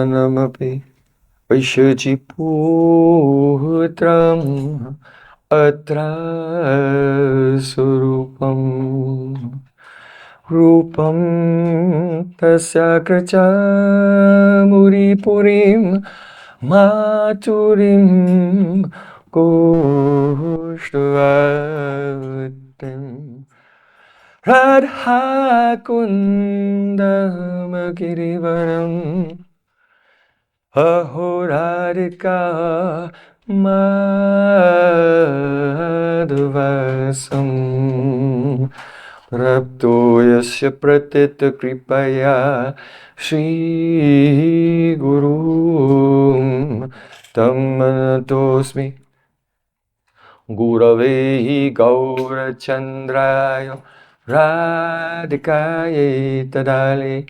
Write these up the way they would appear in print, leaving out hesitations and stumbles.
Atmanamapi Vaishachi Putram Atra Surupam Rupam Tasya Kracha Muripurim Maturim Kushvatim Radha Kundam Girivaram Ahoradika Madhuvasam Prapto Yasya Pratita Kripaya Shri Guru Tammanatosmi Gurave Gaurachandraya Radhikaye Tadale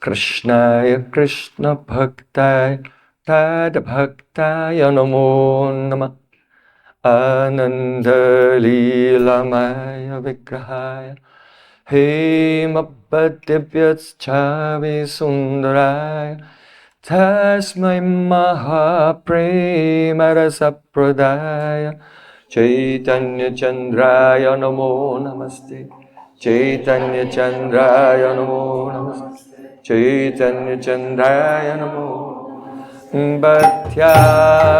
Krishnaya Krishna Bhaktaya Tada Bhaktaya Namo Namah Ananda Leelamaya Vigrahaya Hemabhadivyats Chavi Sundaraya Tasmai Mahapremarasa Pradaya Chaitanya Chandraya Namo Namaste Chaitanya Chandraya Namo Namaste Chaitanya Chandraya Namo Bhaktya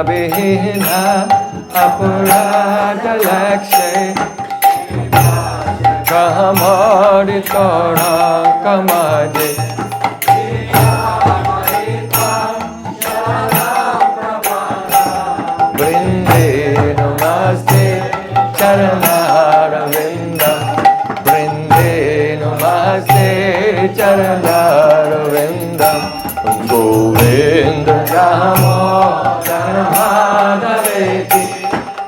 Vihina Aparada Lakshe Kahamari Tora Kamaje Brinde Namaste Charanara Vinda Brinde Namaste Charanara Vinda Govinda Damodar Madhaveti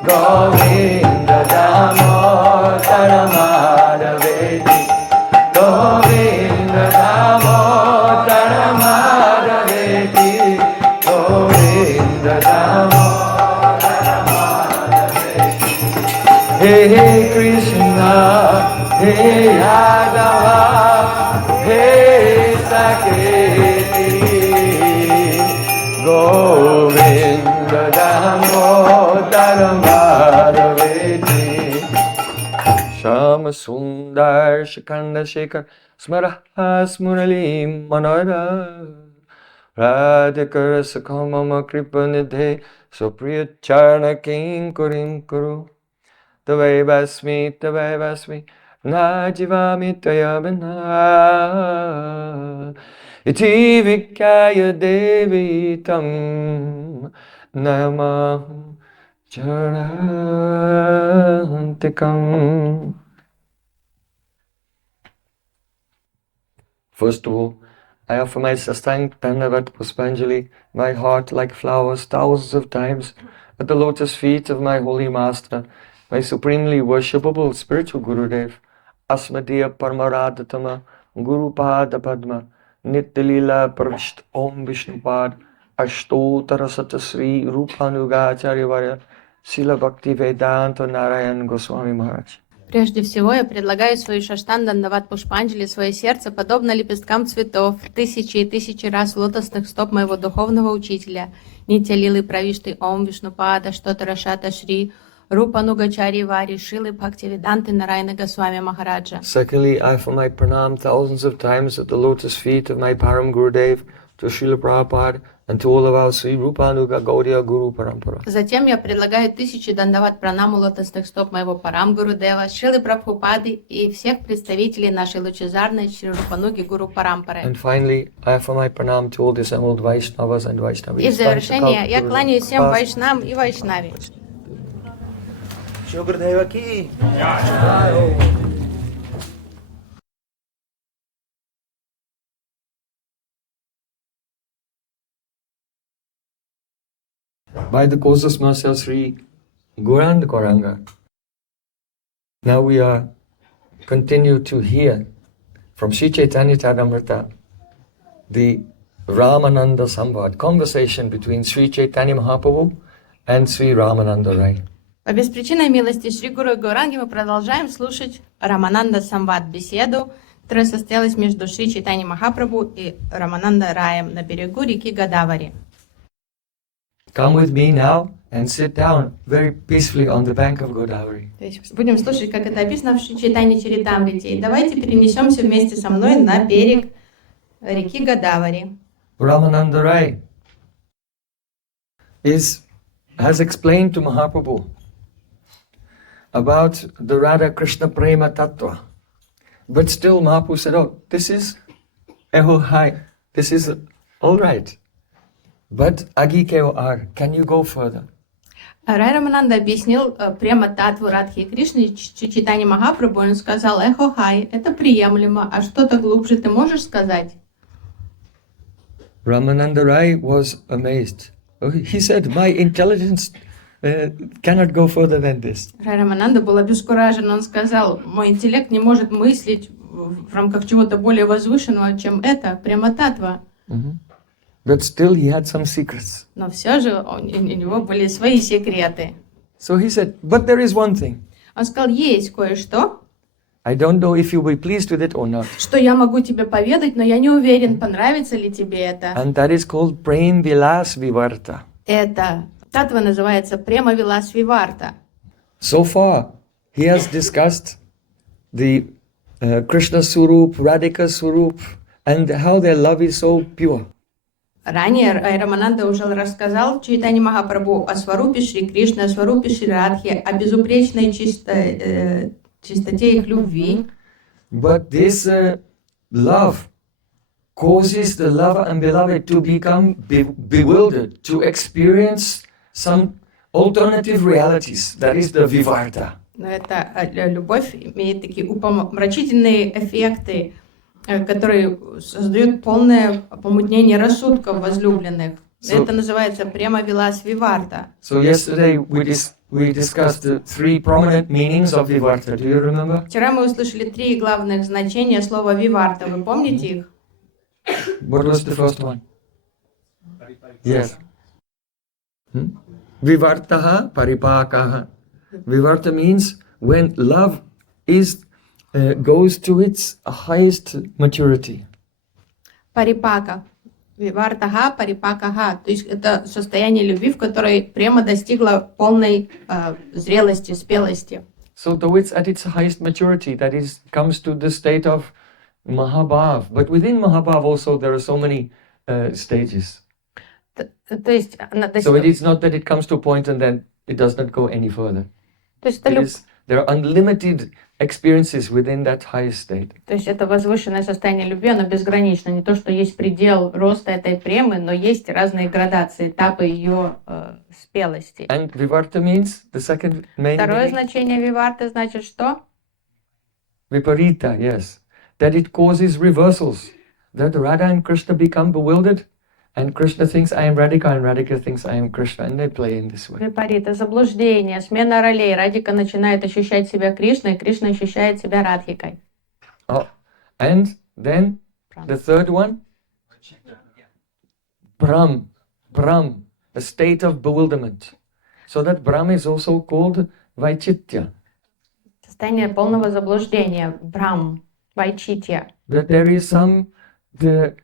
Govinda Damodar Madhaveti Govinda Damodar Madhaveti Govinda Damodar Madhaveti Hey Krishna Hey Yadava Hey Sakriti Govinda Damodar Madhaveti Shama Sundar Shikanda Shekhar Smarahas Murali Manora Radhikara Sakhamama Kripanidhe Supriya Charna King Kurim Kuru Tavai Vasmi Najivami Tayabana Iti Vikaya Devi Tam Namaham Charantikam. First of all, I offer my Sastank Dandavat Puspanjali, my heart like flowers thousands of times at the lotus feet of my holy master, my supremely worshipable spiritual Gurudev, Asmadiya Paramaradhatama, Guru Pada Padma, Nityalila Pravishta Om Vishnupad, Ashtotara Satasri Rupanugacharya Varya, Sila Bhakti Vedanta Narayan Goswami Maharaj. Прежде всего, я предлагаю свои шаштан дандават пушпанджали, свое сердце, подобно лепесткам цветов, тысячи и тысячи раз лотосных стоп моего духовного учителя, Нитя Лилы Правишты Ом Вишнупада, Штота Шата Шри, Рупа Нугачари Вари, Шилы Бхактивиданты Нарайна Госвами Махараджа. Secondly, I offer my pranam thousands of times at the lotus feet of my Param Gurudev, to Srila Prabhupada, and to all of our Sri Rupanuga Gaudiya Guru Parampara. Затем я предлагаю тысячи дандават пранаму лотосных стоп моего Парам Гурудева, Шилы Прабхупады и всех представителей нашей лучезарной Шри Рупануги Гуру Парампары. And finally, I offer my pranam to all the assembled Vaishnavas and Vaishnavis. И в завершение я кланяюсь всем Вайшнам и Вайшнави. Shukradeva ki. By the causeless mercy of Sri Gauranga Gauranga, now we are continue to hear from Sri Chaitanya Charitamrita the Ramananda Samvada, conversation between Sri Chaitanya Mahaprabhu and Sri Ramananda Rai. По беспричинной милости Шри Гуру Гауранги мы продолжаем слушать Рамананда Самвад, беседу которая состоялась между Шри Чайтаньей Махапрабху и Рамананда Раем на берегу реки Гадавари. Come with me now and sit down very peacefully on the bank of Godavari. То есть будем слушать, как это описано в Шри Чайтанье Чаритамрите. И давайте перенесемся вместе со мной на берег реки Гадавари. Ramananda Rai has explained to Mahaprabhu about the Radha Krishna Prema Tattva. But still Mahaprabhu said, oh, this is high, this is all right. But agi keo ar, can you go further? Рай Рамананда объяснил према Татву Радхи и Кришны Чайтанье Махапрабху. Он сказал: эхо хай, это приемлемо, а что-то глубже ты можешь сказать? Ramananda Rai was amazed. He said, my intelligence cannot go further than this. Рай Рамананда был обескуражен. Он сказал: мой интеллект не может мыслить в рамках чего-то более возвышенного, чем это, према Татва. But still he had some secrets. Но все же у него были свои секреты. So he said, but there is one thing. Он сказал: есть кое-что, I don't know if you'll be pleased with it or not. что я могу тебе поведать, но я не уверен, понравится ли тебе это. And that is called Prem Vilas Vivarta. Это татва называется Према Вилас Виварта. So far, he has discussed the Krishna Swarup, Radhika Swarup, and how their love is so pure. Ранее Рай Рамананда уже рассказал в Чайтанье Махапрабху о Сварупе Шри Кришны, о Сварупе Шри Радхи, о безупречной чистоте их любви. But this love causes the lover and beloved to become bewildered, to experience some alternative realities. That is the Vivarta. Но эта любовь имеет такие умопомрачительные эффекты, которые создают полное помутнение рассудков возлюбленных. Это называется Према Вилас Виварта. So yesterday we discussed the three prominent meanings of Vivarta. Do you remember? Вчера мы услышали три главных значения слова Виварта. Вы помните их? What was the first one? Yes. Vivartaha paripakaha. Vivarta means when love goes to its highest maturity. Парипака. Вивартага, парипакага. То есть это состояние любви, в которой према достигла полной зрелости, спелости. So though it's at its highest maturity, that is, comes to the state of Mahabhav. But within Mahabhav also there are so many stages. То есть, So it is not that it comes to a point and then it does not go any further. то есть There are unlimited experiences within that highest state. То есть это возвышенное состояние любви, оно безгранично. Не то, что есть предел роста этой премы, но есть разные градации, этапы ее спелости. And Vivarta means the second main Второе meaning? значение виварты значит что? Viparita, yes. That it causes reversals. That Radha and Krishna become bewildered, and Krishna thinks I am Radhika, and Radhika thinks I am Krishna, and they play in this way. Випарита, заблуждение, смена ролей. Радика начинает ощущать себя Кришной, Кришна ощущает себя Радхикой. Oh, and then the third one, Brahm, a state of bewilderment. So that Brahm is also called Vaichitya. Состояние полного заблуждения, Брам, Вайчитья. That there is the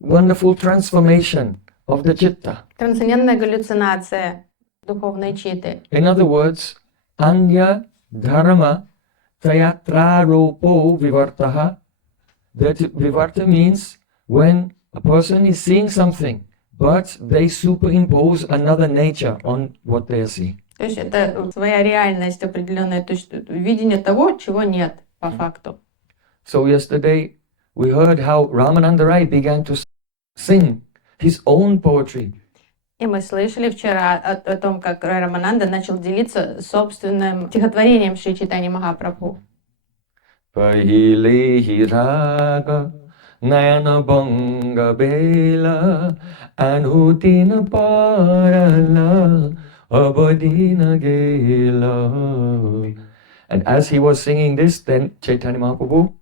wonderful transformation of the chitta. Трансцендентная галлюцинация духовной читы. In other words, Anya Dharma Tayatraropo Vivartaha. That Vivarta means when a person is seeing something, but they superimpose another nature on what they are seeing. То есть это своя реальность определенная, то есть видение того, чего нет по факту. So yesterday we heard how Ramananda Rai began to sing his own poetry. И мы слышали вчера о том, как Рай Рамананда начал делиться собственным стихотворением Шри Чайтаньи Махапрабху. Pahile hiraga nayana banga bela anutina parala abadina gela. And as he was singing this, then Chaitanya Mahaprabhu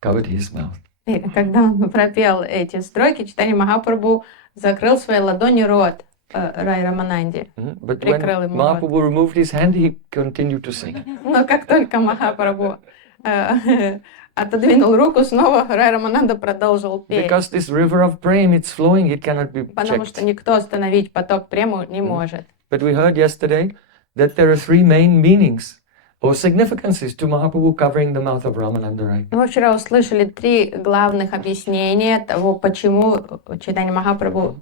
covered his mouth. И когда он пропел эти строки, Чайтанья Махапрабху закрыл своей ладонью рот Рай Рамананде. But when Прикрыл ему рот. Mahaprabhu removed his hand, he continued to sing. Но как только Махапрабху отодвинул руку, снова Рай Рамананда продолжил петь. Because this river of Prem, it's flowing, it cannot be Потому что checked. никто остановить поток Прему не может. But we heard yesterday that there are three main meanings or significances to Mahaprabhu covering the mouth of Ramananda Rai. Мы вчера услышали 3 главных объяснения того, почему Чайтанья Махапрабху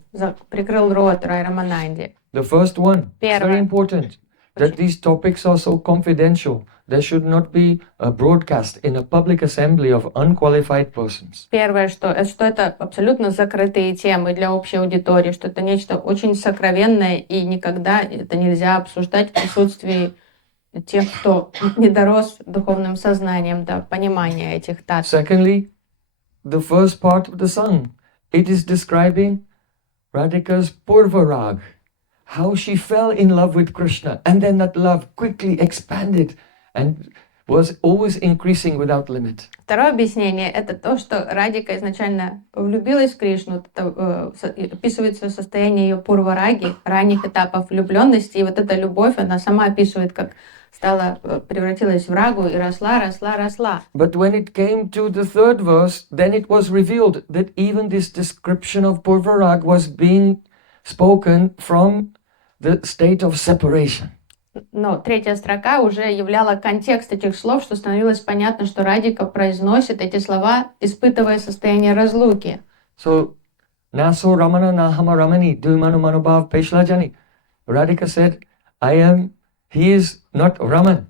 прикрыл рот Рай Рамананде. The first one, it's very Первое. important, that these topics are so confidential. There should not be a broadcast in a public assembly of unqualified persons. Первое, что это абсолютно закрытые темы для общей аудитории, что это нечто очень сокровенное, и никогда это нельзя обсуждать в присутствии тех, кто не дорос духовным сознанием до понимания этих татв. Secondly, the first part of the song, it is describing Radhika's Purvarag, how she fell in love with Krishna, and then that love quickly expanded and was always increasing without limit. Второе объяснение – это то, что Радика изначально влюбилась в Кришну. Это описывается состояние ее пурвараги, ранних этапов влюбленности. И вот эта любовь, она сама описывает, как превратилась в рагу и росла. But when it came to the third verse, then it was revealed that even this description of Purvarag was being spoken from the state of separation. Но третья строка уже являла контекст этих слов, что становилось понятно, что Радика произносит эти слова, испытывая состояние разлуки. So, Naso Ramana Nahama Ramani Duimanu Manubhav Peshlajani. Radhika said, he is not Raman,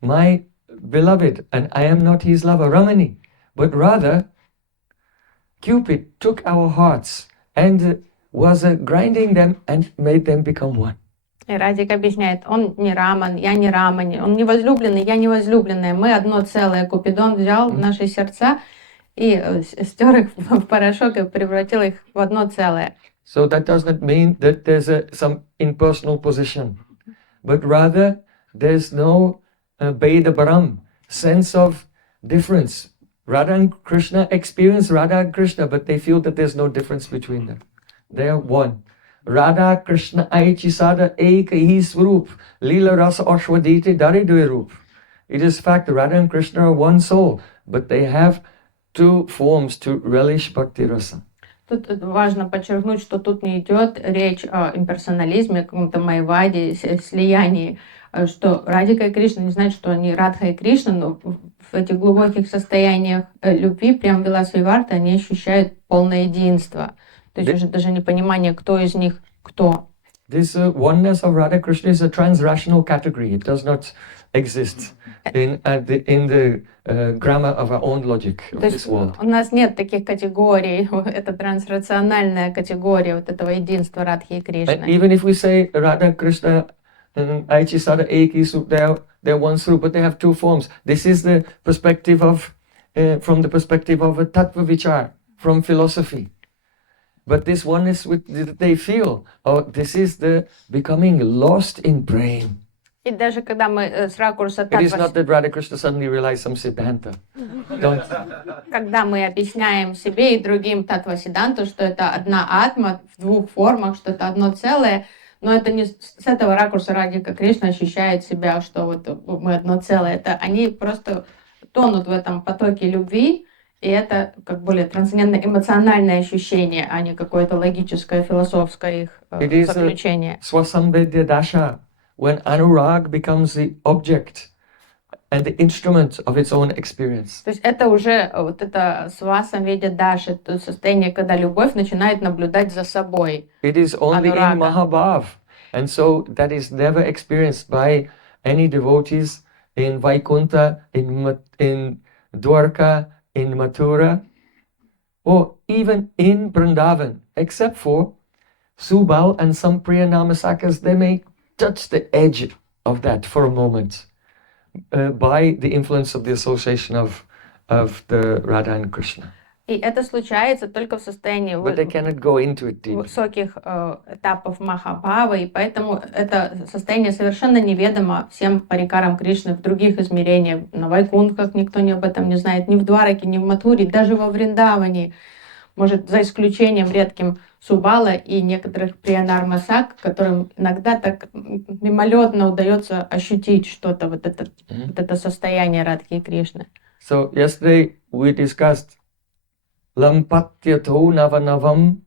my beloved, and I am not his lover, Ramani, but rather Cupid took our hearts and was grinding them and made them become one. И Радика объясняет, он не Раман, я не Рамани, он не возлюбленный, я не возлюбленная, мы одно целое. Купидон взял наши сердца и стер их в порошок и превратил их в одно целое. So that does not mean that there's some impersonal position, but rather there's no bheda-abheda sense of difference. Radha and Krishna experience Radha and Krishna, but they feel that there's no difference between them. They are one. Radha Krishna Aichi Sada Eka Hi Swarup Leela Rasa Ashwaditi Daridwe Rup. It is fact Radha and Krishna are one soul, but they have two forms to relish Bhakti Rasa. Тут важно подчеркнуть, что тут не идет речь о имперсонализме, каком-то майваде, слиянии, что Радика и Кришна не значит, что они Радха и Кришна, но в этих глубоких состояниях любви, прям Виласвиварта, они ощущают полное единство. То есть уже даже непонимание, кто из них кто. This oneness of Radha Krishna is a transrational category. It does not exist in the grammar of our own logic of this world. У нас нет таких категорий. Это трансрациональная категория вот этого единства Радхи и Кришны. And even if we say Radha Krishna Aichi Sada Eki Sup, they're one Sup, but they have two forms. This is the perspective of from the perspective of a tattva vichar, from philosophy. But this oneness that they feel, this is the becoming lost in Prem. И даже когда мы с ракурса It is татва, not that Radha Krishna suddenly realized some Siddhanta. Don't. когда мы объясняем себе и другим татва-сиданту, что это одна атма в двух формах, что это одно целое, но это не с этого ракурса Радика Кришна ощущает себя, что вот мы одно целое. Это они просто тонут в этом потоке любви, и это как более трансцендентное эмоциональное ощущение, а не какое-то логическое, философское их заключение. Swasamvedya dasha, when anurag becomes the object and the instrument of its own experience. То есть это уже вот это свасамведя даши, то состояние, когда любовь начинает наблюдать за собой. It is only Anuraga. in Mahabhav, and so that is never experienced by any devotees in Vaikuntha, in Dwarka, in Mathura, or even in Vrindavan, except for Subal and some Priya Namasakas. They may touch the edge of that for a moment by the influence of the association of the Radha and Krishna. И это случается только в состоянии But they cannot go into it deeply. высоких этапов Махабхавы, и поэтому это состояние совершенно неведомо всем парикарам Кришны в других измерениях. На Вайкунхах никто об этом не знает, ни в Двараке, ни в Матхуре, даже во Вриндаване. Может, за исключением редким Субала и некоторых приянармасак, которым иногда так мимолетно удается ощутить что-то, вот это состояние Радхи и Кришны. So yesterday we discussed Lampatyato Navanavam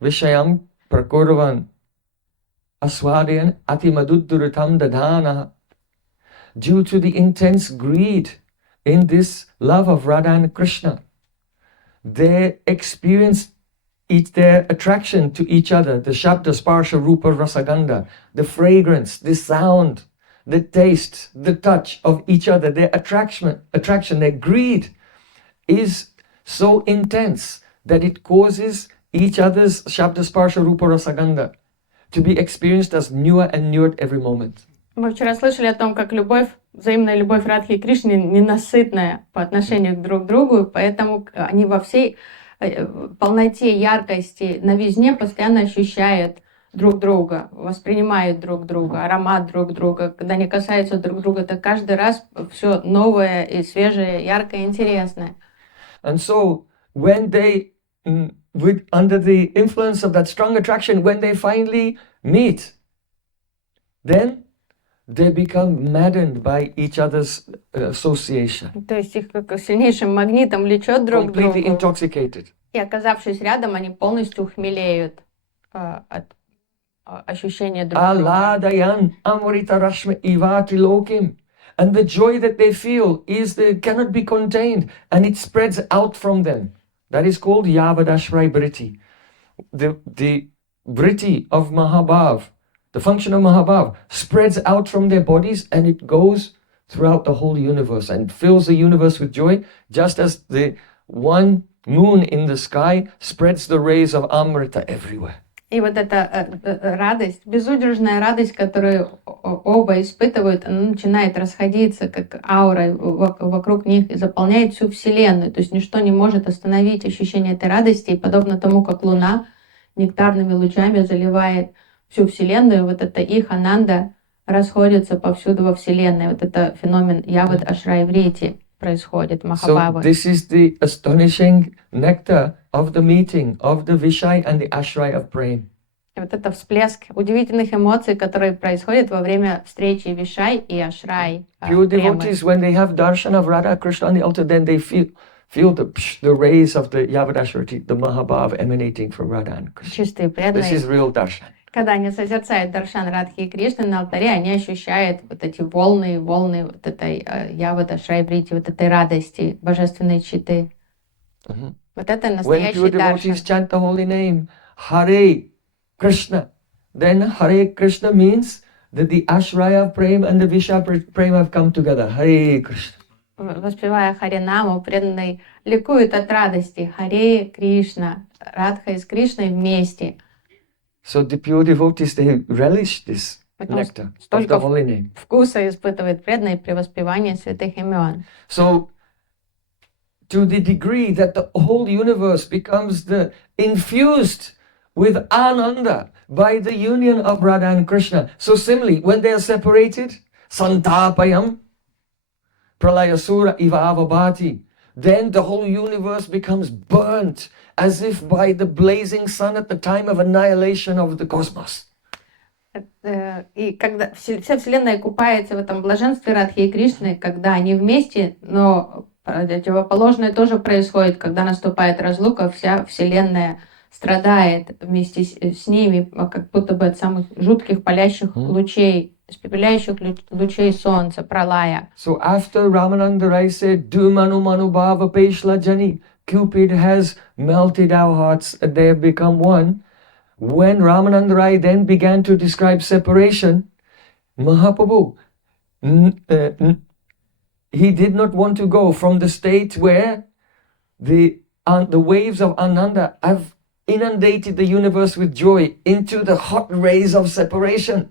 Vishayam Prakuravan Aswadian Atimadudduritam Dadana. Due to the intense greed in this love of Radha and Krishna, they experience their attraction to each other, the Shabda, Sparsha, Rupa, Rasagandha, the fragrance, the sound, the taste, the touch of each other, their attraction, their greed is so intense that it causes each other's Shabda, Sparsha, Rupa, Rasagandha to be experienced as newer and newer at every moment. Мы вчера слышали о том, как взаимная любовь Радхи и Кришны ненасытная по отношению друг к другу, поэтому они во всей полноте яркости, новизне постоянно ощущают друг друга, воспринимают друг друга, аромат друг друга. Когда они касаются друг друга, то каждый раз все новое и свежее, яркое, интересное. And so when they, under the influence of that strong attraction, when they finally meet, then they become maddened by each other's association. То есть их как сильнейшим магнитом влечет друг к другу. Completely intoxicated. И оказавшись рядом, они полностью хмелеют от ощущения друг друга. Aladayan amrita rashmi ivati lokim. And the joy that they feel cannot be contained, and it spreads out from them. That is called yavadashrai briti. The briti of Mahabhav, the function of Mahabhav, spreads out from their bodies and it goes throughout the whole universe and fills the universe with joy, just as the one moon in the sky spreads the rays of Amrita everywhere. И вот эта радость, безудержная радость, которую оба испытывают, она начинает расходиться как аура вокруг них и заполняет всю Вселенную. То есть ничто не может остановить ощущение этой радости. И подобно тому, как Луна нектарными лучами заливает всю Вселенную, вот это их ананда расходится повсюду во Вселенной. Вот это феномен Явад Ашрай Врити происходит, Махабхавы. So this is the astonishing nectar of the meeting of the Vishay and the Ashray of Prem. И вот это всплеск удивительных эмоций, которые происходят во время встречи Вишай и Ашрай. Pure devotees, when they have darshan of Radha Krishna on the altar, then they feel the rays of the Yavadashrati, the Mahabhav emanating from Radha and Krishna. Чистые преданные. This is real darshan. Когда они созерцают даршан Радхи и Кришны на алтаре, они ощущают вот эти волны вот этой Явада Шрайбрити, вот этой радости, божественной читы. Вот это настоящий When pure даршан. devotees chant the holy name, Hare Krishna, then Hare Krishna means that the Ashraya of Prem and the Visha Prem have come together. Hare Krishna. Воспевая Харинаму, преданный ликует от радости. Харе Кришна, Радха и с Кришной вместе. So the pure devotees, they relish this nectar of the holy name. Вкуса испытывает преданный при воспевании святых имен. So to the degree that the whole universe becomes infused with ananda by the union of Radha and Krishna. So similarly, when they are separated, santapayam, pralayasura ivavabhati, then the whole universe becomes burnt as if by the blazing sun at the time of annihilation of the cosmos. И когда вся Вселенная купается в этом блаженстве Радхи и Кришны, когда они вместе, но противоположное тоже происходит, когда наступает разлука, вся Вселенная страдает вместе с ними, как будто бы от самых жутких палящих лучей, испепеляющих лучей солнца, пралая. So after Ramananda Rai said, "Du manu manu bhava peshla jani," Cupid has melted our hearts, and they have become one. When Ramananda Rai then began to describe separation, Mahaprabhu, he did not want to go from the state where the waves of Ananda have inundated the universe with joy into the hot rays of separation.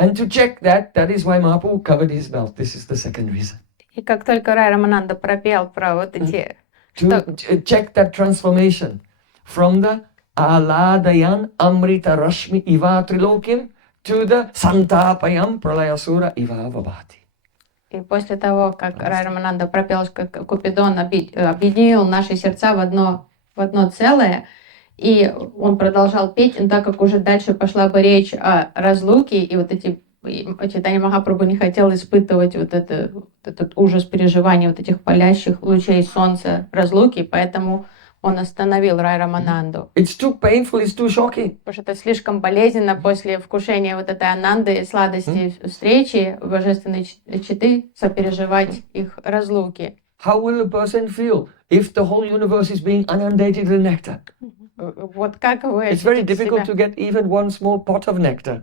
And to check that is why Mahaprabhu covered his mouth. This is the second reason. И как только Рай Рамананда пропел про вот эти... To check that transformation from the Aladayan Amrita Rashmi Iva Trilokim to the Santapayam Pralayasura Iva Vabhati. И после того, как Рай Рамананда пропел, как Купидон объединил наши сердца в одно целое, И он продолжал петь, но так как уже дальше пошла бы речь о разлуке, и Чайтанья Махапрабху не хотел испытывать вот этот ужас переживаний вот этих палящих лучей солнца разлуки, поэтому он остановил Рай Рамананду. It's too painful, it's too shocking. Потому что это слишком болезненно после вкушения вот этой ананды, сладости встречи божественной читы, сопереживать их разлуки. How will a person feel if the whole universe is being inundated with nectar? Вот как вы It's very ощутите difficult себя? to get even one small pot of nectar.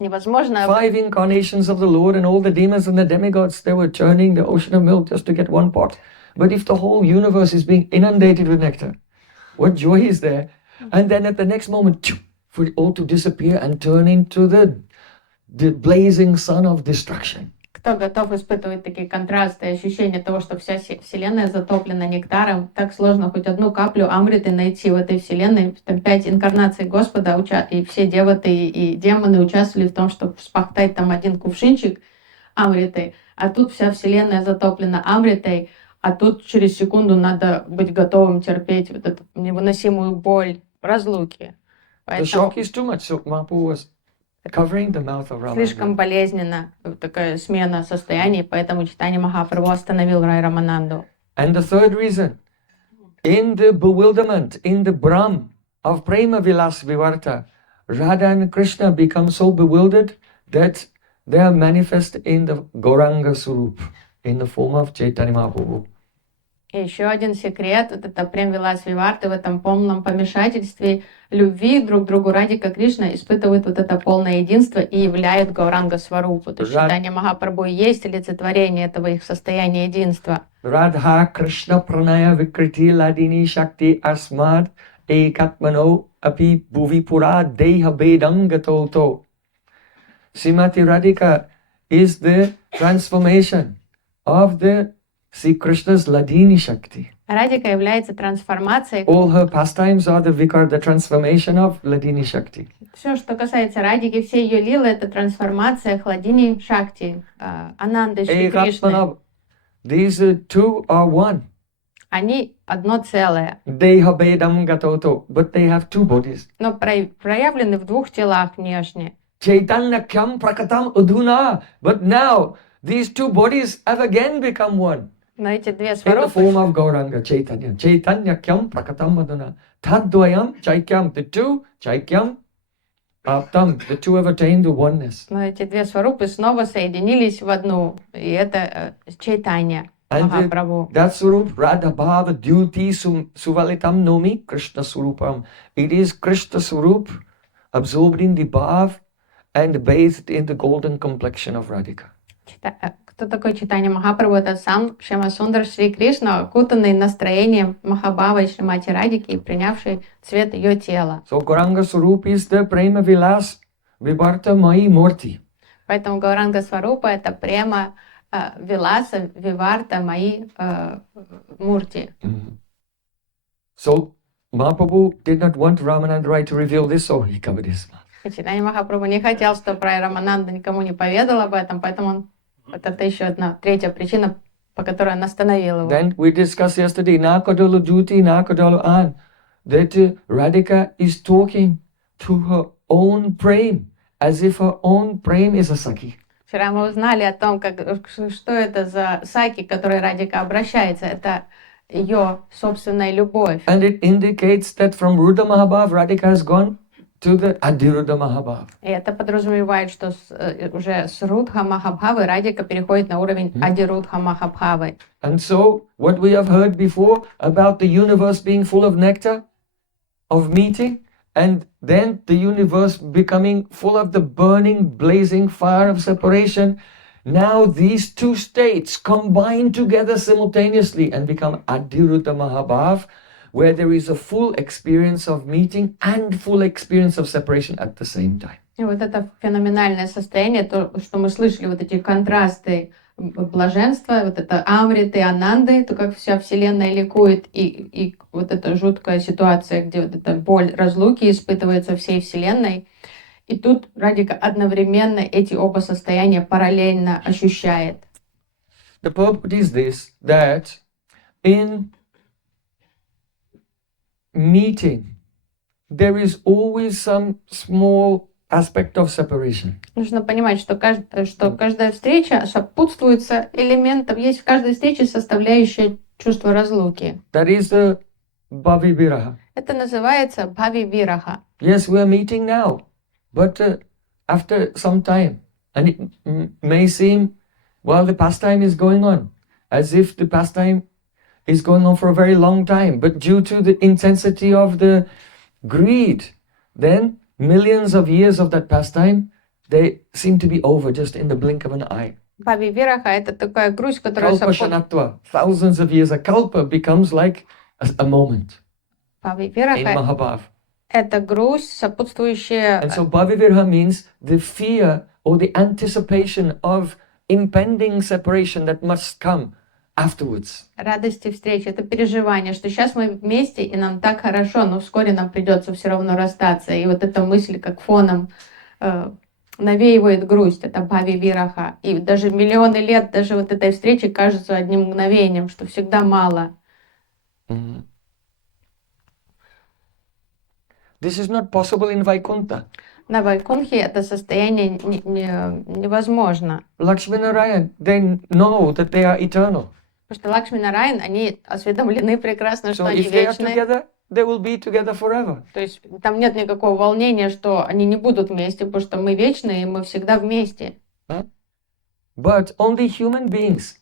Невозможно. 5 incarnations of the Lord and all the demons and the demigods, they were churning the ocean of milk just to get one pot. But if the whole universe is being inundated with nectar, what joy is there? And then at the next moment, for it all to disappear and turn into the blazing sun of destruction. Кто готов испытывать такие контрасты и ощущения того, что вся Вселенная затоплена нектаром, так сложно хоть одну каплю амриты найти в этой Вселенной. Там 5 инкарнаций Господа, и все деваты и демоны участвовали в том, чтобы вспахтать там один кувшинчик амритой, а тут вся Вселенная затоплена амритой, а тут через секунду надо быть готовым терпеть вот эту невыносимую боль разлуки. The shock is too much, so Mahaprabhu was covering the mouth of Слишком Ramananda. болезненно такая смена состояний, поэтому Чайтанья Махапрабху остановил Рай Рамананду. And the third reason, in the bewilderment, in the Brahm of Prema Vilas Vivarta, Radha and Krishna become so bewildered that they are manifest in the Gauranga Surup, in the form of Chaitanya Mahaprabhu. И еще один секрет, вот это Прем Вилас Виварты в этом полном помешательстве любви друг к другу Радика Кришна испытывают вот это полное единство и являют Гауранга Сварупу. То есть Чайтанья Махапрабху и есть олицетворение этого их состояния единства. Radha Krishna Pranaya Vikriti Ladini Shakti Asmad Ekatmano Api Bhuvipura Deha Bedam Gatoto. Srimati Radhika is the transformation of the Sri Krishna's Ladini Shakti. Радика является трансформацией. All her pastimes are the transformation of Ladini Shakti. Все, что касается Радики, все ее лилы, это трансформация Хладини Шакти, Ананды Шри Кришны. These two are one. Они одно целое. Deha Bedam Gatoto, but they have two bodies. Но проявлены в двух телах внешне. Chaitanya Kyam Prakatam Udhuna, but now these two bodies have again become one. Но эти две In the сварупы form of Gauranga, Chaitanya. Chaitanya Kyam Prakatam Udhuna. Tadvayam Chaikyam, the two, Chaikyam Aptam, the two have attained to oneness. Но эти две сварупы снова соединились в одну, и это Чайтанья Махапрабху. That Surup, Radha Bhava Dyuti Suvalitam Nomi, Krishna Surupam. It is Krishna Surup absorbed in the Bhav and bathed in the golden complexion of Radhika. Кто такой Чайтанья Махапрабху? Это сам Шьямасундар Шри Кришна, окутанный настроением Махабхавы Шримати Радики и принявший цвет ее тела. So Gauranga Surup is the Prema Vilas Vivarta Mai Murti. Поэтому Гауранга Сварупа это према Виласа, Виварта, Маи Мурти. So Mahaprabhu did not want Ramananda Rai to reveal this, so he covered his mouth. Чайтанья Махапрабху не хотел, чтобы Рай Рамананда никому не поведал об этом, поэтому он это еще одна, третья причина, по которой он остановил его. Then we discussed yesterday, Nakadalu Duti, Nakadalu An, that Radhika is talking to her own Prem, as if her own Prem is a Sakhi. Вчера мы узнали о том, что это за Саки, к которой Радика обращается. Это ее собственная любовь. And it indicates that from Rudha Mahabhav, Radhika has gone to the Adiruddha Mahabhav. И это подразумевает, что уже с Рудха Махабхавы Радика переходит на уровень Адирудха Махабхавы. And so, what we have heard before about the universe being full of nectar, of meeting, and then the universe becoming full of the burning, blazing fire of separation, now these two states combine together simultaneously and become Adiruddha Mahabhav, where there is a full experience of meeting and full experience of separation at the same time. И вот это феноменальное состояние, то, что мы слышали, вот эти контрасты блаженства, вот это амриты, ананды, то как вся Вселенная ликует, и вот эта жуткая ситуация, где вот эта боль разлуки испытывается всей Вселенной. И тут Радика одновременно эти оба состояния параллельно ощущает. The purport is this, that in meeting there is always some small aspect of separation. Нужно понимать, что каждая встреча сопутствуется элементом, есть в каждой встрече составляющая чувства разлуки. That is the bhavi viraha. Это называется бхави-вираха. Yes, we are meeting now, but after some time, and it may seem, well, the pastime is going on, as if the pastime is going on for a very long time, but due to the intensity of the greed, then millions of years of that pastime, they seem to be over just in the blink of an eye. Бхави-вираха — это такая грусть, которая Kalpa shanatva, thousands of years, a kalpa becomes like a moment in Бхави-вираха Mahabhav. — это грусть, сопутствующая And so bhavi-virha means the fear or the anticipation of impending separation that must come afterwards. радости встречи, это переживание, что сейчас мы вместе и нам так хорошо, но вскоре нам придется все равно расстаться. И вот эта мысль как фоном навеивает грусть, это бхави-вираха. И даже миллионы лет даже вот этой встречи кажутся одним мгновением, что всегда мало. Mm. This is not possible in Vaikuntha. На Вайкунхе это состояние невозможно. Lakshmi and Raya, they know that they are eternal. Потому что Лакшми Нараян, они осведомлены прекрасно, что So они if they are вечны. together, they will be together forever. То есть там нет никакого волнения, что они не будут вместе, потому что мы вечны, и мы всегда вместе. But only human beings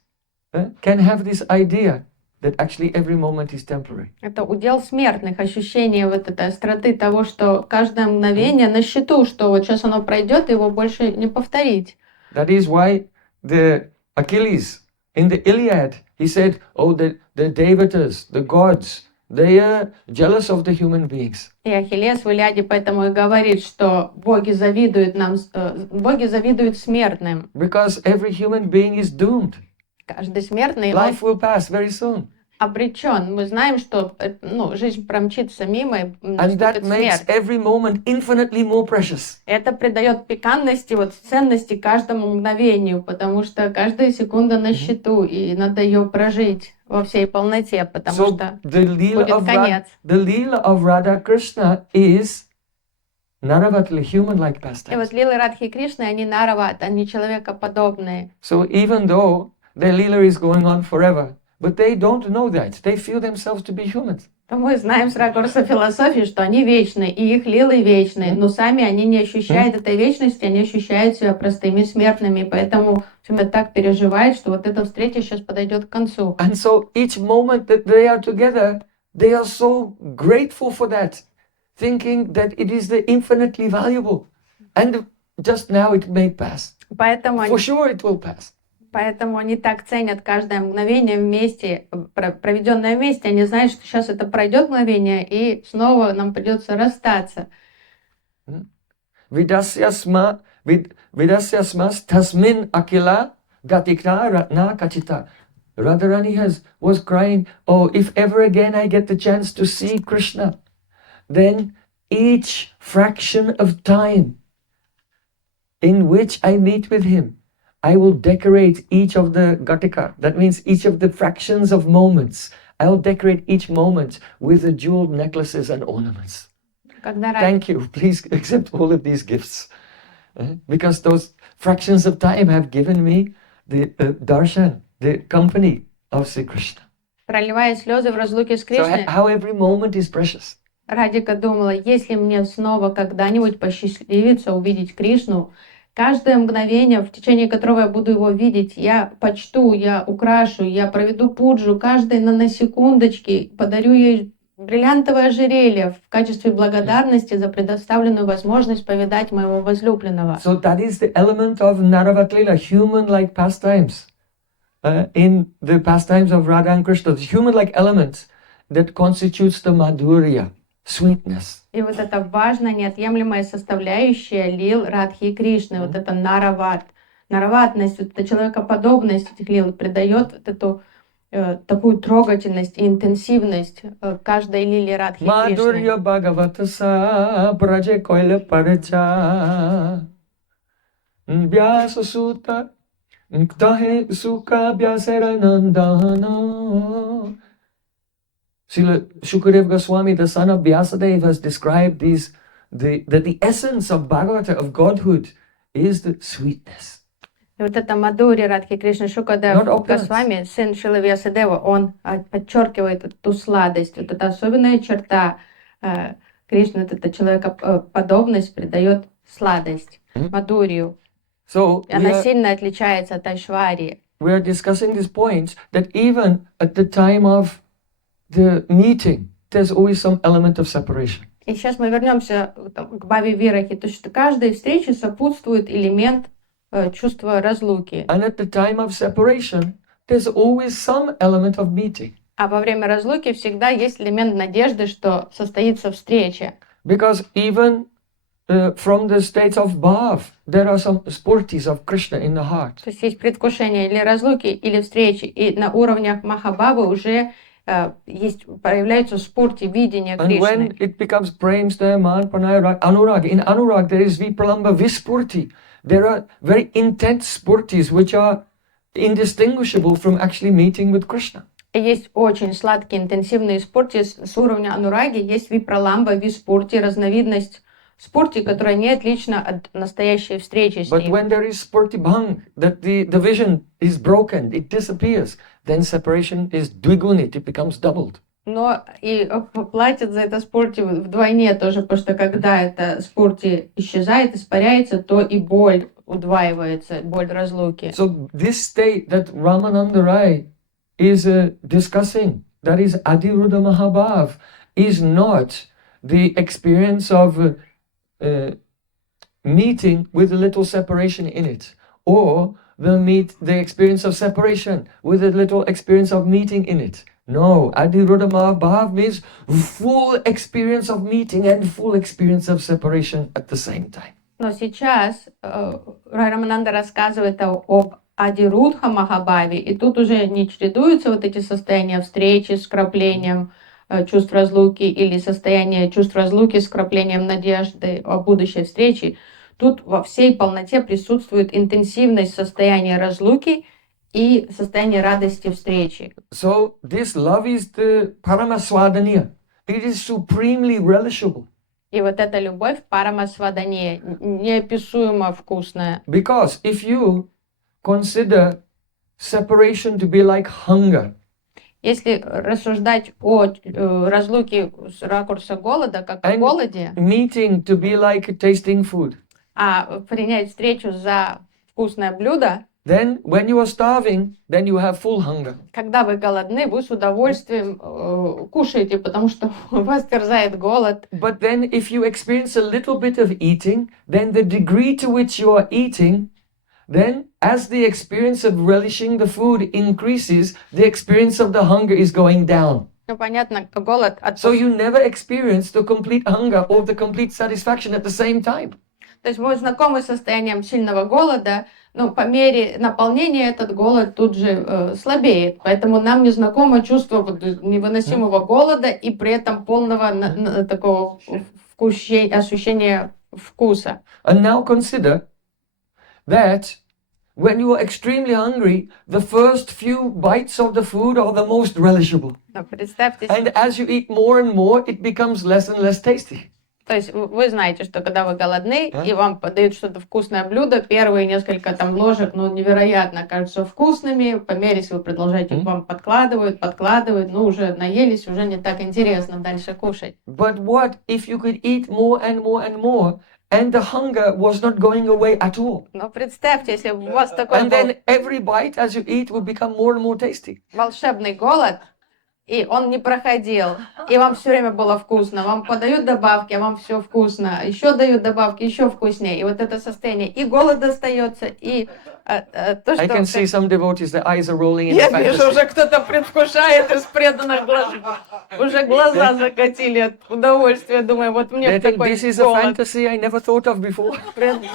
can have this idea that actually every moment is temporary. Это удел смертных, ощущение вот этой остроты того, что каждое мгновение на счету, что вот сейчас оно пройдет, и его больше не повторить. That is why the Achilles in the Iliad, he said, oh, the devatas, the gods, they are jealous of the human beings. И Ахиллес в Илиаде поэтому и говорит, что боги завидуют нам, боги завидуют смертным. Because every human being is doomed. Каждый смертный, он Life will pass very soon. обречен. Мы знаем, что жизнь промчится мимо, и And that наступит makes смерть. every moment infinitely more precious. Это придает пикантности, вот ценности каждому мгновению, потому что каждая секунда на счету, и надо ее прожить во всей полноте, потому So что the будет Leela конец. of Radha Krishna is Naravatli, human-like И pastime. вот лилы Радхи и Кришны, они нарават, они человекоподобные. So even though their Leela is going on forever, but they don't know that. They feel themselves to be humans. То мы знаем с ракурса философии, что они вечны, и их лилы вечны, но сами они не ощущают этой вечности, они ощущают себя простыми смертными, поэтому все так переживают, что вот эта встреча сейчас подойдет к концу. And so each moment that they are together, they are so grateful for that, thinking that it is the infinitely valuable. And just now it may pass. Поэтому For sure it will pass. Поэтому они так ценят каждое мгновение вместе, проведенное вместе. Они знают, что сейчас это пройдет мгновение, и снова нам придется расстаться. Vidasyasma tasmin akila gatikta ratna kachita. Radharani was crying, oh, if ever again I get the chance to see Krishna, then each fraction of time in which I meet with him, I will decorate each of the gatika. That means each of the fractions of moments. I will decorate each moment with the jeweled necklaces and ornaments. Thank you. Please accept all of these gifts. Because those fractions of time have given me the darshan, the company of Sri Krishna. Проливая слезы в разлуке с So Кришной, how every moment is precious. Радика думала, если мне снова когда-нибудь посчастливится увидеть Кришну, каждое мгновение, в течение которого я буду его видеть, я почту, я украшу, я проведу пуджу, каждой на секундочке, подарю ей бриллиантовое ожерелье в качестве благодарности за предоставленную возможность повидать моего возлюбленного. So that is the element of Naravatlila, human-like pastimes. In the pastimes of Radha and Krishna, the human-like element that constitutes the madhurya, sweetness. И вот это важная, неотъемлемая составляющая лил Радхи и Кришны, вот это нарават. Нараватность, вот эта человекоподобность этих лил придает вот эту такую трогательность и интенсивность каждой лиле Радхи и Кришны. Madhurya bhagavatasa praje koila paracha vyasa sutta tahe sukha vyasera nandana. Srila Shukadev Goswami, the son of Vyasadeva, has described that the essence of Bhagavata, of Godhood, is the sweetness. И вот это Мадхури Радхи Кришна Шукадев Not opulence. Госвами, сын Шилы Вьясадева, он подчеркивает эту сладость. Вот эта особенная черта Кришны, вот эта человекоподобность придает сладость, Мадхурию. So И она сильно отличается от Айшварии. we are discussing these points that even at the time of the meeting, there's always some element of separation. И сейчас мы вернемся к Бхави Вирахи, то что каждой встрече сопутствует элемент чувства разлуки. And at the time of separation, there's always some element of meeting. А во время разлуки всегда есть элемент надежды, что состоится встреча. Because even from the states of bhav, there are some spurtis of Krishna in the heart. То есть предвкушение или разлуки, или встречи. И на уровнях Махабхавы уже появляются спурти, видения And when Кришны. it becomes prem, man, pranay, anurag, in anurag there is vipralamba vispurti. There are very intense spurtis which are indistinguishable from actually meeting with Krishna. И есть очень сладкие, интенсивные спурти с уровня анураги. Есть випраламба, виспурти, разновидность спурти, которая не отлична от настоящей встречи с But ним. when there is spurti bhang, that the vision is broken, it disappears, then separation is dvigunit, it becomes doubled. Но и платят за это спурти вдвойне тоже, потому что когда это спурти исчезает, испаряется, то и боль удваивается, боль разлуки. So this state that Ramananda Rai is discussing, that is Adiruddha Mahabhav, is not the experience of meeting with a little separation in it, or the experience of separation with a little experience of meeting in it. No, Adiruddha Mahabhav means full experience of meeting and full experience of separation at the same time. Но сейчас Рамананда рассказывает об Адирудха Махабхаве, и тут уже не чередуются вот эти состояния встречи с вкраплением чувств разлуки или состояние чувств разлуки с вкраплением надежды о будущей встрече. Тут во всей полноте присутствует интенсивность состояния разлуки и состояние радости встречи. So this love is the paramaswadaniya. It is supremely relishable. И вот эта любовь парамасвадания, неописуемо вкусная. Because if you consider separation to be like hunger, Если рассуждать о разлуке с ракурса голода, как о голоде, meeting to be like tasting food, а принять встречу за вкусное блюдо, then when you are starving, then you have full hunger. когда вы голодны, вы с удовольствием кушаете, потому что вас терзает голод. But then if you experience a little bit of eating, then the degree to which you are eating, then as the experience of relishing the food increases, the experience of the hunger is going down. Ну, понятно, голод от... So you never experience the complete hunger or the complete satisfaction at the same time. То есть мы знакомы с состоянием сильного голода, но по мере наполнения этот голод тут же слабеет. Поэтому нам не знакомо чувство невыносимого голода и при этом полного такого ощущения вкуса. And now consider that when you are extremely hungry, the first few bites of the food are the most relishable. Но представьте And as you eat more and more, it becomes less and less tasty. То есть вы знаете, что когда вы голодны, и вам подают что-то вкусное блюдо, первые несколько там ложек, ну, невероятно кажутся вкусными, по мере, если вы продолжаете, вам подкладывают, ну, уже наелись, уже не так интересно дальше кушать. But what if you could eat more and more and more, and the hunger was not going away at all? Но представьте, если у вас такой And then every bite as you eat will become more and more tasty. волшебный голод, и он не проходил, и вам все время было вкусно, вам подают добавки, а вам все вкусно, еще дают добавки, еще вкуснее, и вот это состояние и голод остается, и то, что... I can see some devotees, their eyes are rolling in Я the вижу, fantasy. уже кто-то предвкушает из преданных глаз, уже глаза закатили от удовольствия, думаю, вот мне They think такой this is a голод. fantasy I never thought of before.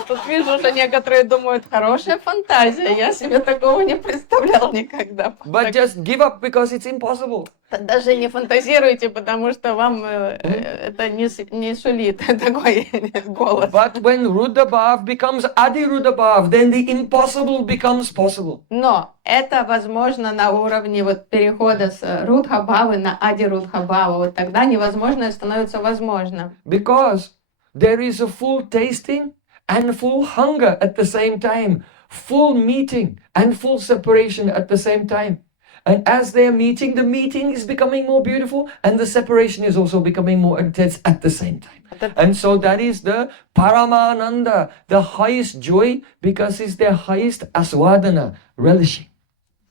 Тут вижу, уже некоторые думают, хорошая фантазия, я себе такого не представлял никогда. But just give up because it's impossible. Даже не фантазируйте, потому что вам это не сулит такой голос. But when Rudabhav becomes Adi Rudabhav, then the impossible becomes possible. Но это возможно на уровне вот перехода с Рудха-бхавы на Ади-Рудха-бхаву. Вот тогда невозможное становится возможным. Because there is a full tasting and full hunger at the same time, full meeting and full separation at the same time. And as they are meeting, the meeting is becoming more beautiful and the separation is also becoming more intense at the same time. And so that is the Paramananda, the highest joy, because it's their highest aswadana, relishing.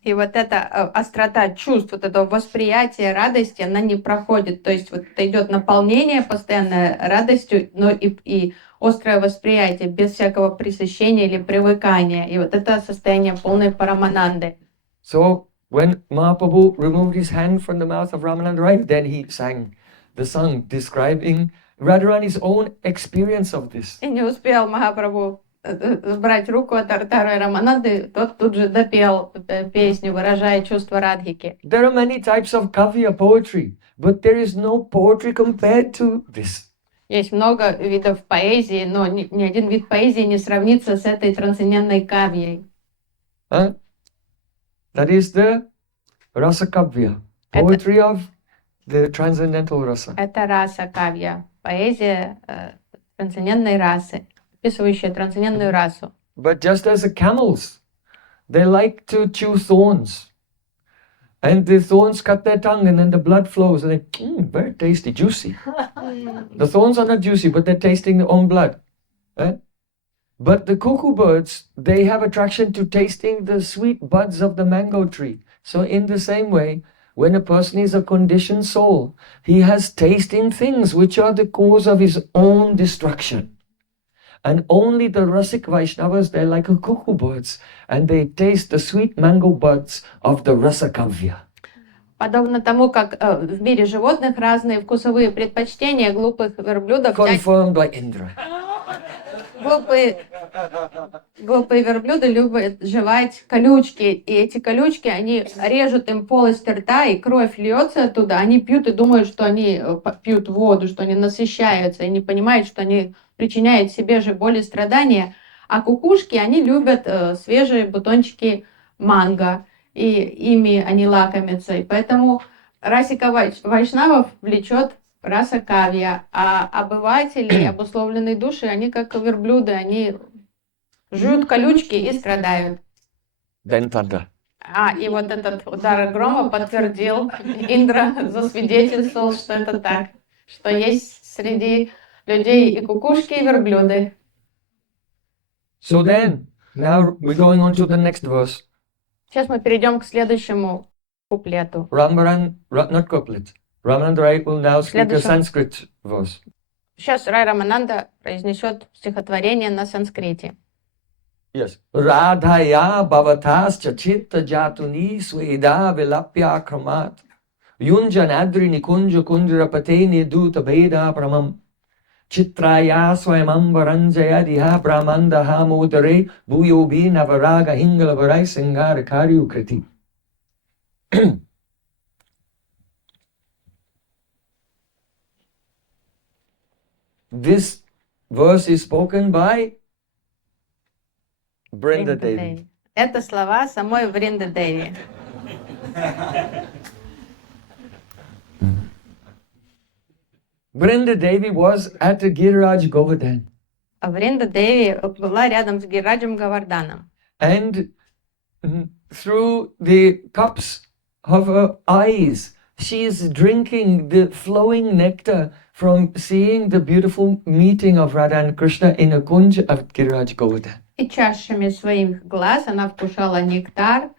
И вот эта острота чувств, вот этого восприятия радости, она не проходит. То есть вот это идет наполнение постоянно радостью, но и острое восприятие, без всякого пресыщения или привыкания. И вот это состояние полной парамананды. So when Mahaprabhu removed his hand from the mouth of Ramananda Rai, then he sang the song describing Radharani's own experience of this. И не успел Махапрабху сбрать руку от рта Рамананды, тот тут же допел песню, выражая чувства Радхики. There are many types of kavya poetry, but there is no poetry compared to this. Есть много видов поэзии, но ни один вид поэзии не сравнится с этой трансцендентной кавьей. That is the rasa kavya, poetry of the transcendental rasa. Это раса кавья, поэзия трансцендентной расы, описывающая трансцендентную расу. But just as the camels, they like to chew thorns. And the thorns cut their tongue and then the blood flows and they, very tasty, juicy. The thorns are not juicy, but they're tasting their own blood. But the cuckoo birds, they have attraction to tasting the sweet buds of the mango tree. So in the same way, when a person is a conditioned soul, he has tasting things which are the cause of his own destruction. And only the Rasik Vaishnavas, they're like a cuckoo birds, and they taste the sweet mango buds of the Rasa Kavya. Подобно тому, как в мире животных разные вкусовые предпочтения глупых верблюдов. Confirmed by Indra. Глупые верблюды любят жевать колючки, и эти колючки, они режут им полость рта, и кровь льется оттуда. Они пьют и думают, что они пьют воду, что они насыщаются, и не понимают, что они причиняют себе же боль и страдания. А кукушки, они любят свежие бутончики манго, и ими они лакомятся. И поэтому расика вайшнавов влечет раса кавья, а обыватели, обусловленные души, они как верблюды, они жуют колючки и страдают. И вот этот удар грома подтвердил, Индра засвидетельствовал, что это так, что есть среди людей и кукушки, и верблюды. So then, now we're going on to the next verse. Сейчас мы перейдем к следующему куплету. Not couplet. Ramananda Rai will now speak a Sanskrit verse. Сейчас Рай Рамананда произнесет стихотворение на санскрите. Yes. Radhaya bhavatascha chitta jatuni sweda vilapya kramat yunjanadri nikunja kundrapateni duta bheda-abheda-tattva chitraya swayamam varanjayadiha brahmandaha modare bhuyobi navaraga hingalavarai singara karyukriti. This verse is spoken by Brinda Devi. Это слова самой Вринда Деви. Brinda Devi was at the Giriraj Govardhan. Вринда Деви была рядом с Гираджем Говарданом. And through the cups of her eyes, she is drinking the flowing nectar from seeing the beautiful meeting of Radha and Krishna in a kunj of Giriraj Govardhan. И чашами своих глаз она вкушала нектар,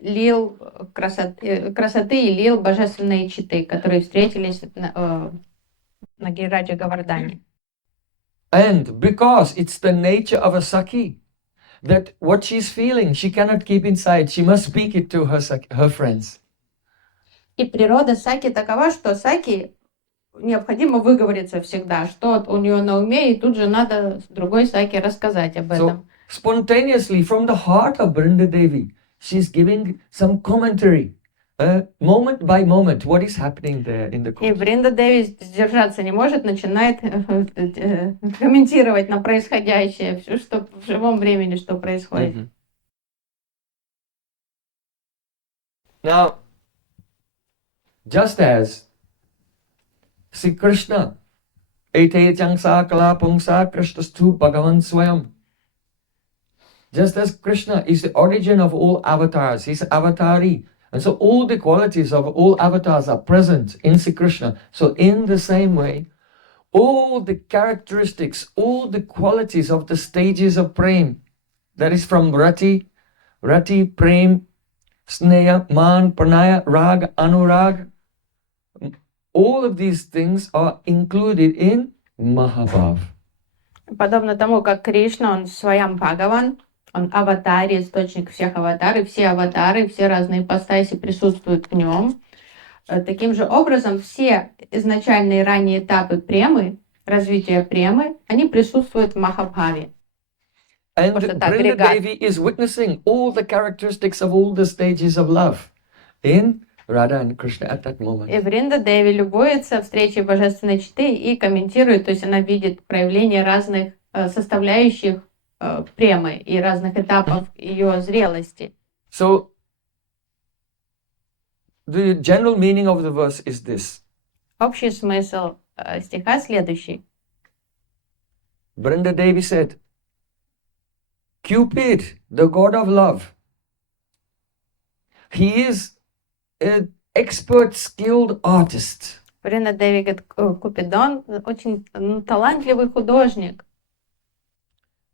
лил красоты и лил божественные читы, которые встретились на Гирирадже Говардане. And because it's the nature of a Saki, that what she's feeling, she cannot keep inside, she must speak it to her friends. И природа Саки такова, что Саки необходимо выговориться всегда, что у нее на уме, и тут же надо другой Саки рассказать об этом. So, spontaneously, from the heart of Brinda Devi, she's giving some commentary moment by moment, what is happening there in the И course. Бринда Деви сдержаться не может, начинает комментировать на происходящее, все, что в живом времени, что происходит. Mhm. Now, just as Sri Krishna, Ete Jangsa Kala Pungsa Krishnastu Bhagavan Swayam. Just as Krishna is the origin of all avatars, he's avatari. And so all the qualities of all avatars are present in Sri Krishna. So in the same way, all the characteristics, all the qualities of the stages of Prem, that is from Rati, Prem, Sneha, Man, Pranaya, Rag, Anurag, all of these things are included in Mahabhav. Подобно тому, как Кришна, он своям Бхагаван, он аватаре, источник всех аватаров, все разные ипостаси присутствуют в нем. Таким же образом, все изначальные ранние этапы премы, развития премы, они присутствуют в Махабхаве. And Просто это Brinda агрегат. Devi is witnessing all the characteristics of all the stages of love in Radha and Krishna at that moment. И Бринда Деви любуется встречей божественной читы и комментирует, то есть она видит проявление разных составляющих премы и разных этапов ее зрелости. So, the general meaning of the verse is this. Общий смысл стиха следующий. Brinda Devi said, Cupid, the god of love, he is an expert, skilled artist. Бринда Деви говорит, Купидон очень талантливый художник.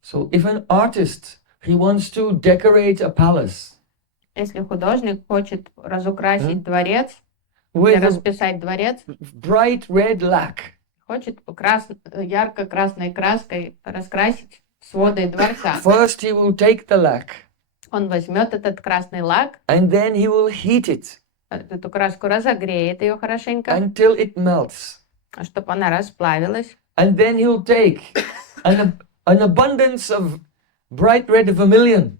So if an artist, he wants to decorate a palace Если художник хочет разукрасить дворец, with a расписать дворец, bright red lac, хочет ярко-красной краской раскрасить своды дворца. first he will take the lac Он возьмет этот красный лак, and then he will heat it эту краску разогреет ее хорошенько, until it melts. чтобы она расплавилась. And then he'll take an abundance of bright red vermilion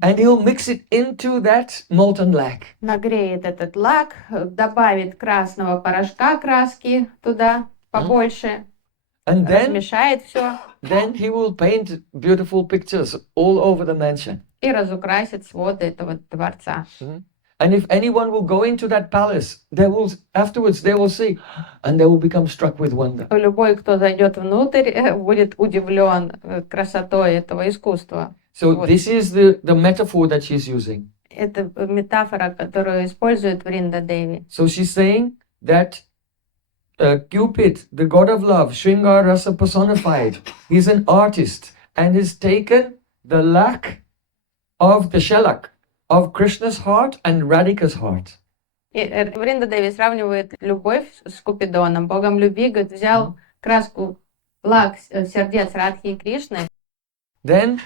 and he'll mix it into that molten lac. Нагреет этот лак, добавит красного порошка краски туда побольше, And then размешает все he will paint beautiful pictures all over the mansion. и разукрасит своды этого дворца. And if anyone will go into that palace, afterwards they will see, and they will become struck with wonder. Любой, кто зайдет внутрь, будет удивлен красотой этого искусства. So this is the metaphor that she's using. Это метафора, которую использует Бринда Деви. So she's saying that Cupid, the god of love, Shringar Rasa personified, he's an artist and has taken the lac of the shellac of Krishna's heart and Radhika's heart. И Бринда Деви сравнивает любовь с Купидоном, богом любви, говорит, взял краску, лак сердец Радхи и Кришны. Then,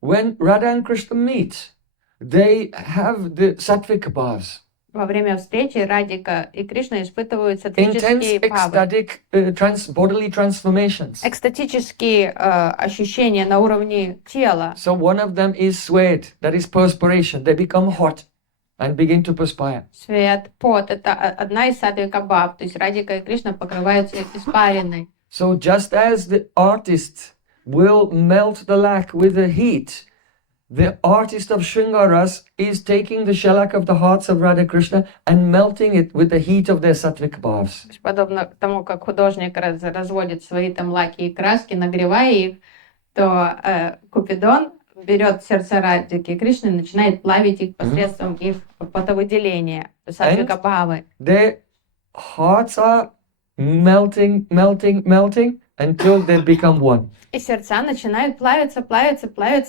when Radha and Krishna meet, they have the sattvic bhavs. Во время встречи Радика и Кришна испытывают Intense сатвические бхавы. ecstatic bodily transformations. Экстатические ощущения на уровне тела. So one of them is sweat, that is perspiration. They become hot and begin to perspire. Свет, пот — это одна из сатвика бхав, то есть Радика и Кришна покрываются испариной. So just as the artist will melt the lac with the heat, the artist of Shringaras is taking the shellac of the hearts of Radha Krishna and melting it with the heat of their sattvic bhavs. Подобно тому, как художник разводит свои там лаки и краски, нагревая их, то Купидон берет сердца Радики и Кришны и начинает плавить их посредством их потовыделения, сатвика бхавы. Their hearts are melting until they become one. И сердца начинают плавиться,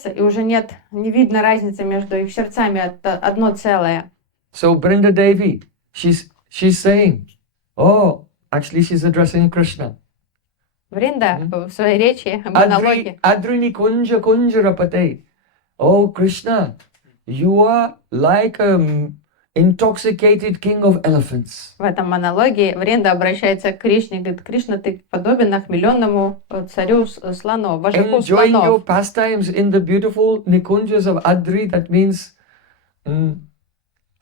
и уже не видно разницы между их сердцами, это одно целое. So Brinda Devi, she's saying, oh, actually she's addressing Krishna. Бринда в своей речи, монологе. Adrini kunja kunjarapate. Oh Krishna, you are like intoxicated king of elephants. В этом монологе Бринда обращается к Кришне, говорит, Кришна, ты подобен охмеленному царю слонов, вожаку Enjoying your слонов. pastimes in the beautiful nikunjas of Adri, that means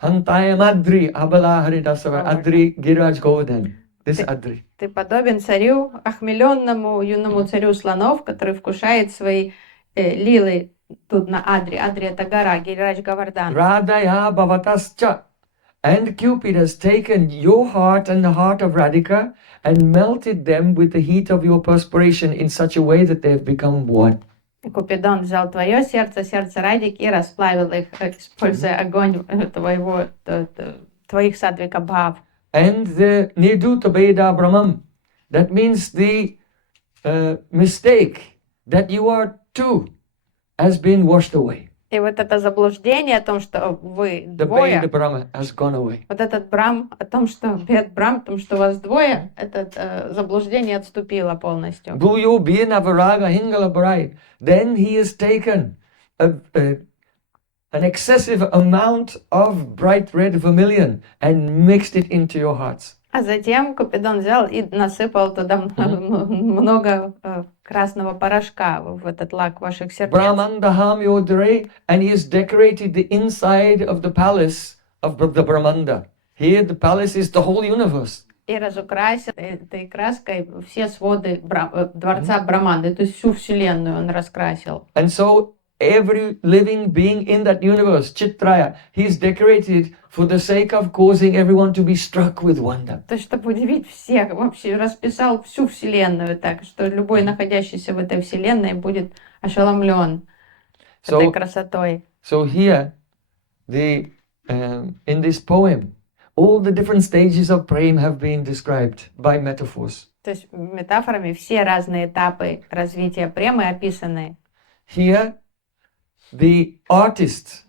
Hantayam Adri Abala Haridasava Adri Giraj Govardhan. This Adri. Ты подобен царю, охмеленному юному царю слонов, который вкушает свои лилы тут на Адре. Адре — это гора, Гирирадж Говардан. Radhaya Bhavatascha. And Cupid has taken your heart and the heart of Radhika and melted them with the heat of your perspiration in such a way that they have become one. Купидон взял твое сердце, сердце Радики, и расплавил их, используя огонь твоих садвика бхав. And the Nirduta Bheda Brahmam, that means the mistake that you are two, has been washed away. И вот это заблуждение о том, что вы The двое, Bheda Brahma has gone away. вот этот брам, о том, что бед брам, о том, что вас двое, это заблуждение отступило полностью. Bhuyo Bhena Varaga Hingala Bharai. Then he has taken an excessive amount of bright red vermilion and mixed it into your hearts. А затем Купидон взял и насыпал туда много красного порошка в этот лак ваших сердец. Brahmandaham Yodare, and he has decorated the inside of the palace of the Brahmanda. Here the palace is the whole universe. И разукрасил этой краской все своды дворца Браманды, то есть всю вселенную он раскрасил. And so every living being in that universe, Chitraya, he's decorated for the sake of causing everyone to be struck with wonder. То есть, чтобы удивить всех, вообще расписал всю вселенную так, что любой находящийся в этой вселенной будет ошеломлен этой красотой. So here, in this poem, all the different stages of Prem have been described by metaphors. То есть метафорами все разные этапы развития премы описаны. Here, the artist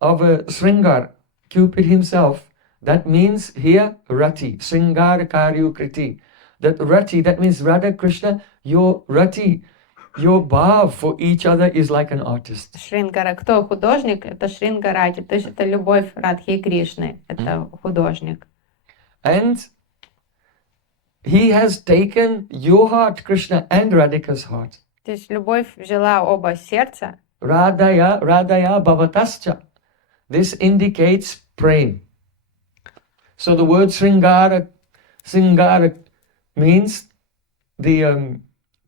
of a Sringar, Cupid himself, that means here Rati, Sringar Karyu Kriti. That Rati, that means Radha Krishna, your Rati, your bhav for each other is like an artist. Шрингара, кто художник? Это Шрингарати, то есть это любовь Радхи и Кришны, это художник. And he has taken your heart, Krishna, and Radhika's heart. То есть любовь взяла оба сердца. Radhaya bhavatascha. This indicates Prem. So the word Sringara means the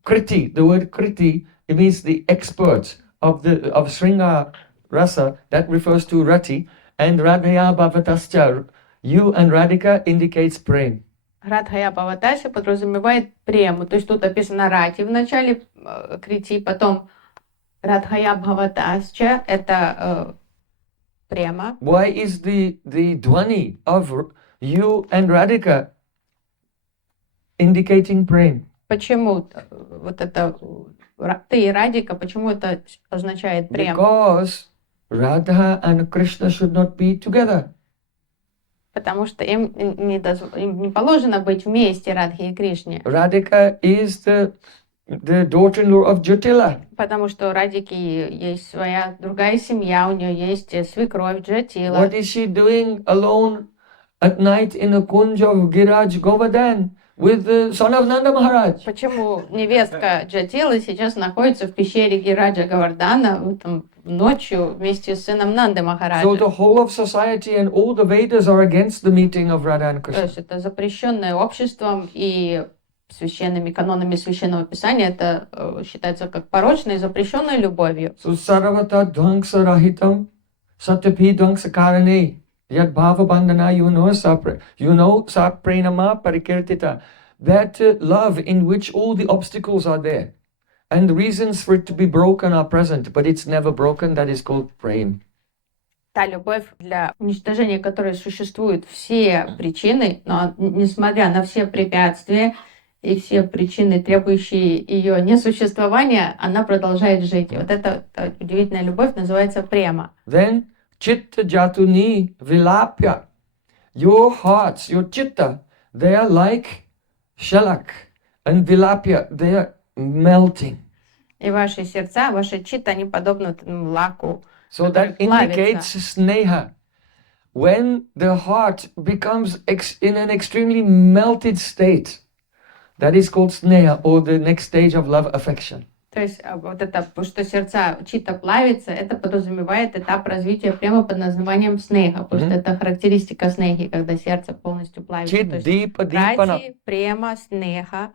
Kriti. The word Kriti, it means the expert of Sringara rasa. That refers to Rati. And Radhaya bhavatascha, you and Radhika indicates Prem. Радхая Бхаватаси подразумевает прему. То есть тут описано Рати в начале Крити, потом Радхая Бхаватасча, это према. Why is the dhvani of you and Radhika indicating Prem? Почему вот это ты и Радика, почему это означает прем? Because Radha and Krishna should not be together. Потому что им не положено быть вместе, Радхи и Кришне. Radhika is the daughter-in-law of Jyotila. Потому что у Радики есть своя другая семья, у нее есть свекровь Джатила. What is she doing alone at night in a kunj of Giraj Govardhan with the son of Nanda Maharaj? Почему невестка Джатилы сейчас находится в пещере Гираджа Говардана ночью вместе с сыном Нанды Махараджа? So the whole of society and all the Vedas are against the meeting of Radha and То Krishna. есть это запрещенное обществом и священными канонами Священного Писания, это считается как порочной и запрещенной любовью. So Saravata Dvanksa Rahitam Satyapi Dvanksa Karane Yad Bhava Bandhana Sa Prenama Parikirtita. That love in which all the obstacles are there and the reasons for it to be broken are present, but it's never broken, that is called Prem. Та любовь, для уничтожения которой существуют все причины, но несмотря на все препятствия и все причины, требующие ее несуществования, она продолжает жить. И вот эта удивительная любовь называется према. Then Chitta Jatuni Vilapya. Your hearts, your chitta, they are like shalak, and Vilapya, they are melting. И ваши сердца, ваши читта, они подобны лаку. So that indicates sneha. When the heart becomes in an extremely melted state, that is called sneha, or the next stage of love affection. То есть вот это, что сердца чита плавится, это подразумевает этап развития према под названием снега, потому что это характеристика снеги, когда сердце полностью плавится. То Chit есть deepa deepana. рати, према, снега.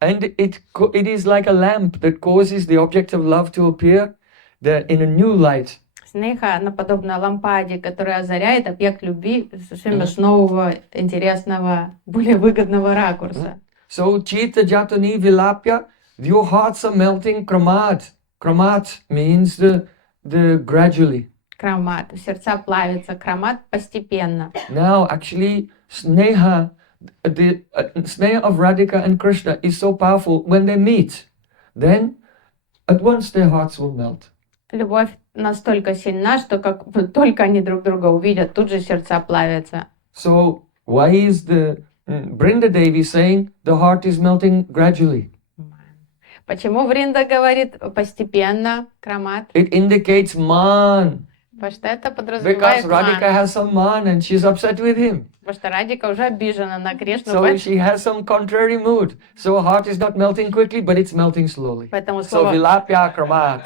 And it is like a lamp that causes the object of love to appear in a new light. Снега, она подобна лампаде, которая озаряет объект любви совершенно с нового, интересного, более выгодного ракурса. So Chita Jatani Vilapya, your hearts are melting kramat. Kramat means the gradually. Крамат. Сердца плавятся. Крамат постепенно. Now actually Sneha, the Sneha of Radhika and Krishna is so powerful. When they meet, then at once their hearts will melt. Любовь настолько сильна, что как только они друг друга увидят, тут же сердца плавятся. So why is the Brinda Devi saying the heart is melting gradually? Почему Вринда говорит постепенно, крамат? It indicates man. Потому что это Because подразумевает Radhika ман. has some man and she's upset with him. Потому что Радика уже обижена на Кришну. So she has some contrary mood. So her heart is not melting quickly, but it's melting slowly. Поэтому So слово Vilapya Kramat.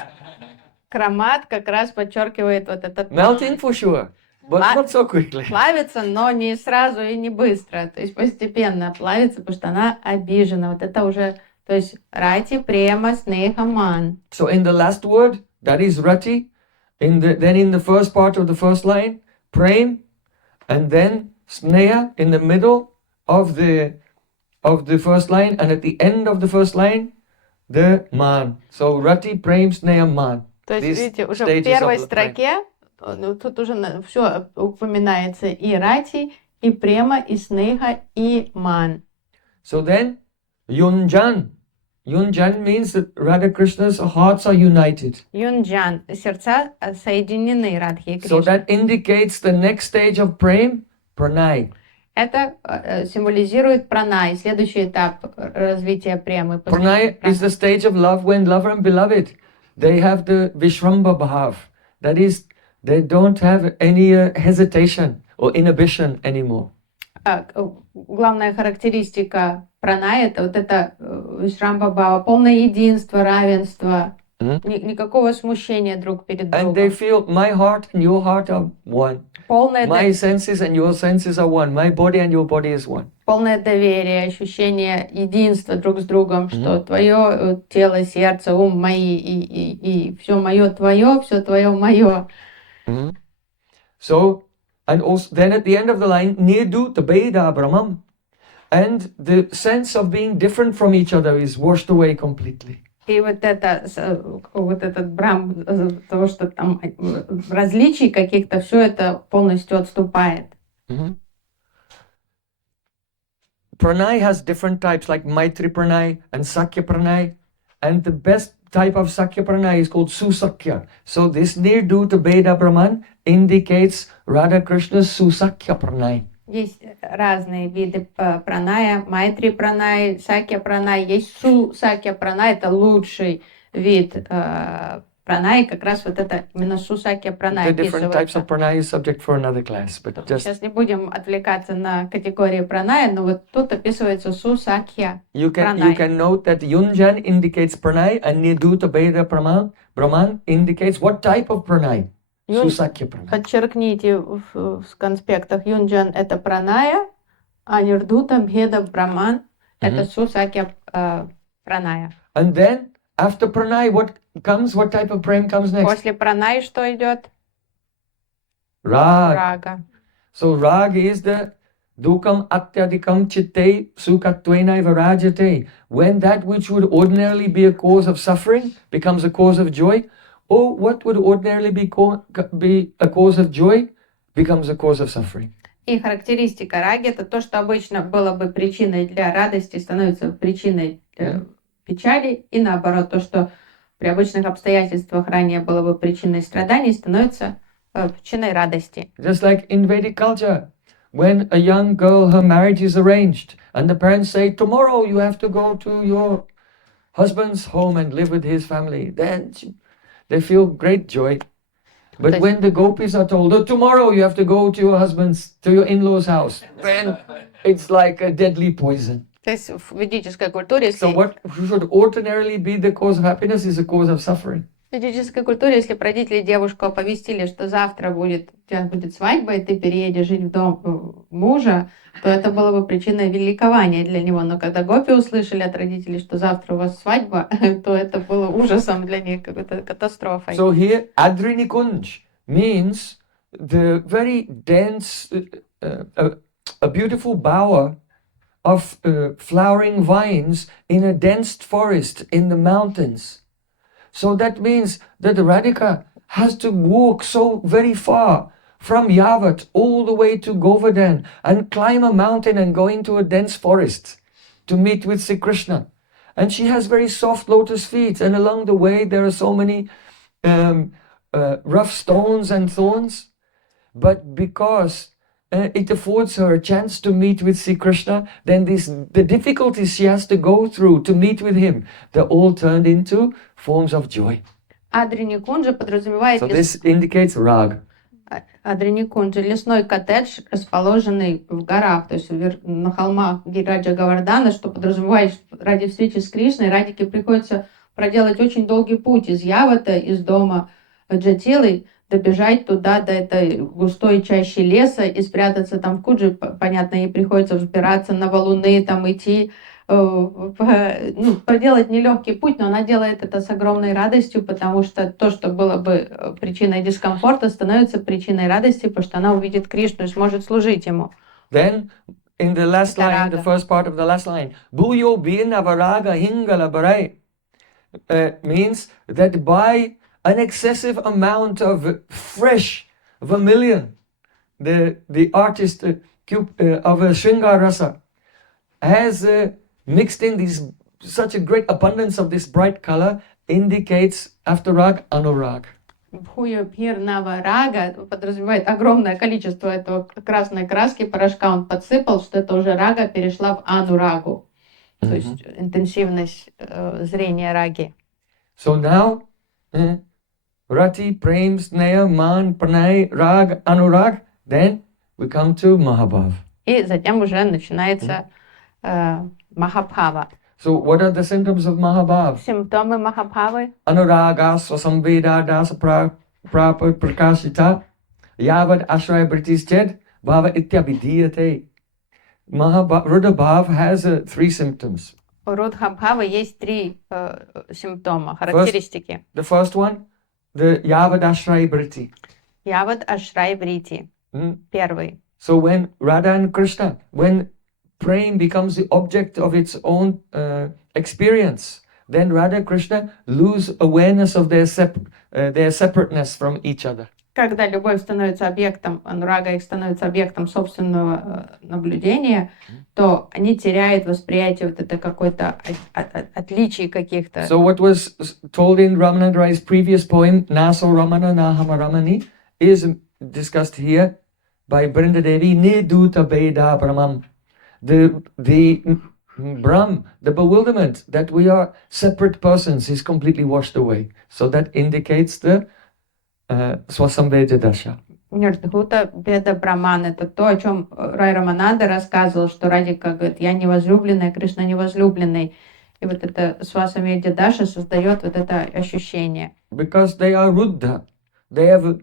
крамат как раз подчеркивает вот этот Melting for sure, but not so quickly. плавится, но не сразу и не быстро. То есть постепенно плавится, потому что она обижена. Вот это уже, то есть рати, према, снеха, ман. So in the last word, that is rati. Then in the first part of the first line, prem, and then sneha in the middle of the first line, and at the end of the first line, the man. So rati, prem, sneha, man. То есть, These видите, уже в stages первой of the строке тут уже все упоминается и рати, и према, и снеха, и ман. So then, Yunjan. Yunjan means that Radha Krishna's hearts are united. Юнджан, сердца соединены Радхи и So Кришны. that indicates the next stage of prem, pranay. Это символизирует пранай, следующий этап развития премы. Pranay is the stage of love when lover and beloved, they have the Vishramba Bhav. That is, they don't have any hesitation or inhibition anymore. Главная характеристика пранай — это вот это вишрамбха-бхава, полное единство, равенство, никакого смущения друг перед And they другом. feel my heart and your heart are one. Полное, My senses and your senses are one. My body and your body is one. полное доверие, ощущение единства друг с другом, что твое тело, сердце, ум мои, и все мое мое. So, and also then at the end of the line, bheda-abheda-tattva. And the sense of being different from each other is washed away completely. И вот этот брам, того, что там различий каких-то, все это полностью отступает. Pranay has different types like Maitri Pranay and Sakya Pranay. And the best type of Sakya Pranay is called Susakya. So this Nirduta Bheda Brahman indicates Radha Krishna's Susakya Pranay. Есть разные виды праная, майтри пранай, сакья пранай. Есть сакья пранай, это лучший вид пранай, как раз вот это именно сакья пранай. The different types of pranay is subject for another class, but just Сейчас не будем отвлекаться на категории праная, но вот тут описывается сакья you пранай. can note that Yunjan indicates pranay and Nirduta Bheda Brahman indicates what type of pranay? Susakya Pranay. Подчеркните в конспектах, Юнджан — это праная, а Нирдута Бхеда Браман — это Сусакья праная. And then after pranay, what type of prem comes next? После пранаи что идет? Rag. Рага. So rag is the dukam atyadikam chitte sukatvenai varajate. When that which would ordinarily be a cause of suffering becomes a cause of joy, or what would ordinarily be a cause of joy becomes a cause of suffering. И характеристика раги — это то, что обычно было бы причиной для радости, становится причиной печали, и наоборот, то, что при обычных обстоятельствах ранее было бы причиной страданий, становится причиной радости. Just like in Vedic culture, when a young girl, her marriage is arranged, and the parents say, tomorrow you have to go to your husband's home and live with his family, then they feel great joy. But when the gopis are told, oh, tomorrow you have to go to your in-laws' house, then it's like a deadly poison. То есть в ведической культуре, So если what should ordinarily be the cause of happiness is a cause of suffering. в ведической культуре, если бы родители девушку оповестили, что завтра у тебя будет свадьба, и ты переедешь жить в дом мужа, то это было бы причиной ликования для него. Но когда гопи услышали от родителей, что завтра у вас свадьба, то это было ужасом для них, какой-то катастрофой. So here, Adrinikunj means the very dense, a beautiful bower of flowering vines in a dense forest in the mountains. So that means that Radhika has to walk so very far from Yavat all the way to Govardhan and climb a mountain and go into a dense forest to meet with Sri Krishna. And she has very soft lotus feet, and along the way there are so many rough stones and thorns. But because it affords her a chance to meet with Sri Krishna, then the difficulties she has to go through to meet with him, they're all turned into forms of joy. Адреникунджа подразумевает So this indicates rag. Адреникунджа, лесной коттедж, расположенный в горах, то есть на холмах Гираджа Говардхана, что подразумевает, что ради встречи с Кришной Радике приходится проделать очень долгий путь из Явата, из дома Джатилы, добежать туда, до этой густой чащи леса и спрятаться там в Куджи. Понятно, ей приходится взбираться на валуны, там идти, проделать нелегкий путь, но она делает это с огромной радостью, потому что то, что было бы причиной дискомфорта, становится причиной радости, потому что она увидит Кришну и сможет служить ему. Then, in the last line, the first part of the last line, Bhuyo bina varaga hingala barai, means that by an excessive amount of fresh vermilion, the artist of Shringar Rasa has mixed in such a great abundance of this bright color, indicates after rag anurag. Бхуя бхирнава рага подразумевает огромное количество этого красной краски, порошка он подсыпал, что это уже рага перешла в анурагу, то есть интенсивность зрения раги. So now, Rati, Prem, Sneha, Man, Pranay, Rag, Anurag, then we come to Mahabhav. И затем уже начинается Махабхава. So what are the symptoms of Mahabhav? Симптомы Махабхавы. Anuraga, Samvada, Dasa Prapa Prakashita, Yavad Ashraya British Ched, Bhava Ityabhidiyate. Rudabhav has 3 symptoms. У Рудхабхавы есть 3 симптома, характеристики. The first one, the Yavad Ashraya Briti. Явад Ашрай Брити. Первый. So when Radha and Krishna, when Prem becomes the object of its own experience, then Radha and Krishna lose awareness of their separateness from each other. Когда любовь становится объектом, анурага их становится объектом собственного наблюдения, то они теряют восприятие вот это какой-то отличий каких-то. So what was told in Ramananda Rai's previous poem, Naso Ramana Nahama Ramani, is discussed here by Brinda Devi, Niduta Beda Brahmam. The Brahm, the bewilderment that we are separate persons is completely washed away. So that indicates the Swasamveja Dasha. Нирдхута беда Браман — это то, о чем Рай Рамананда рассказывал, что Радика говорит, я невозлюбленная, Кришна невозлюбленный. И вот это Свасамедья Даша создает вот это ощущение. Because they are Ruddha, they have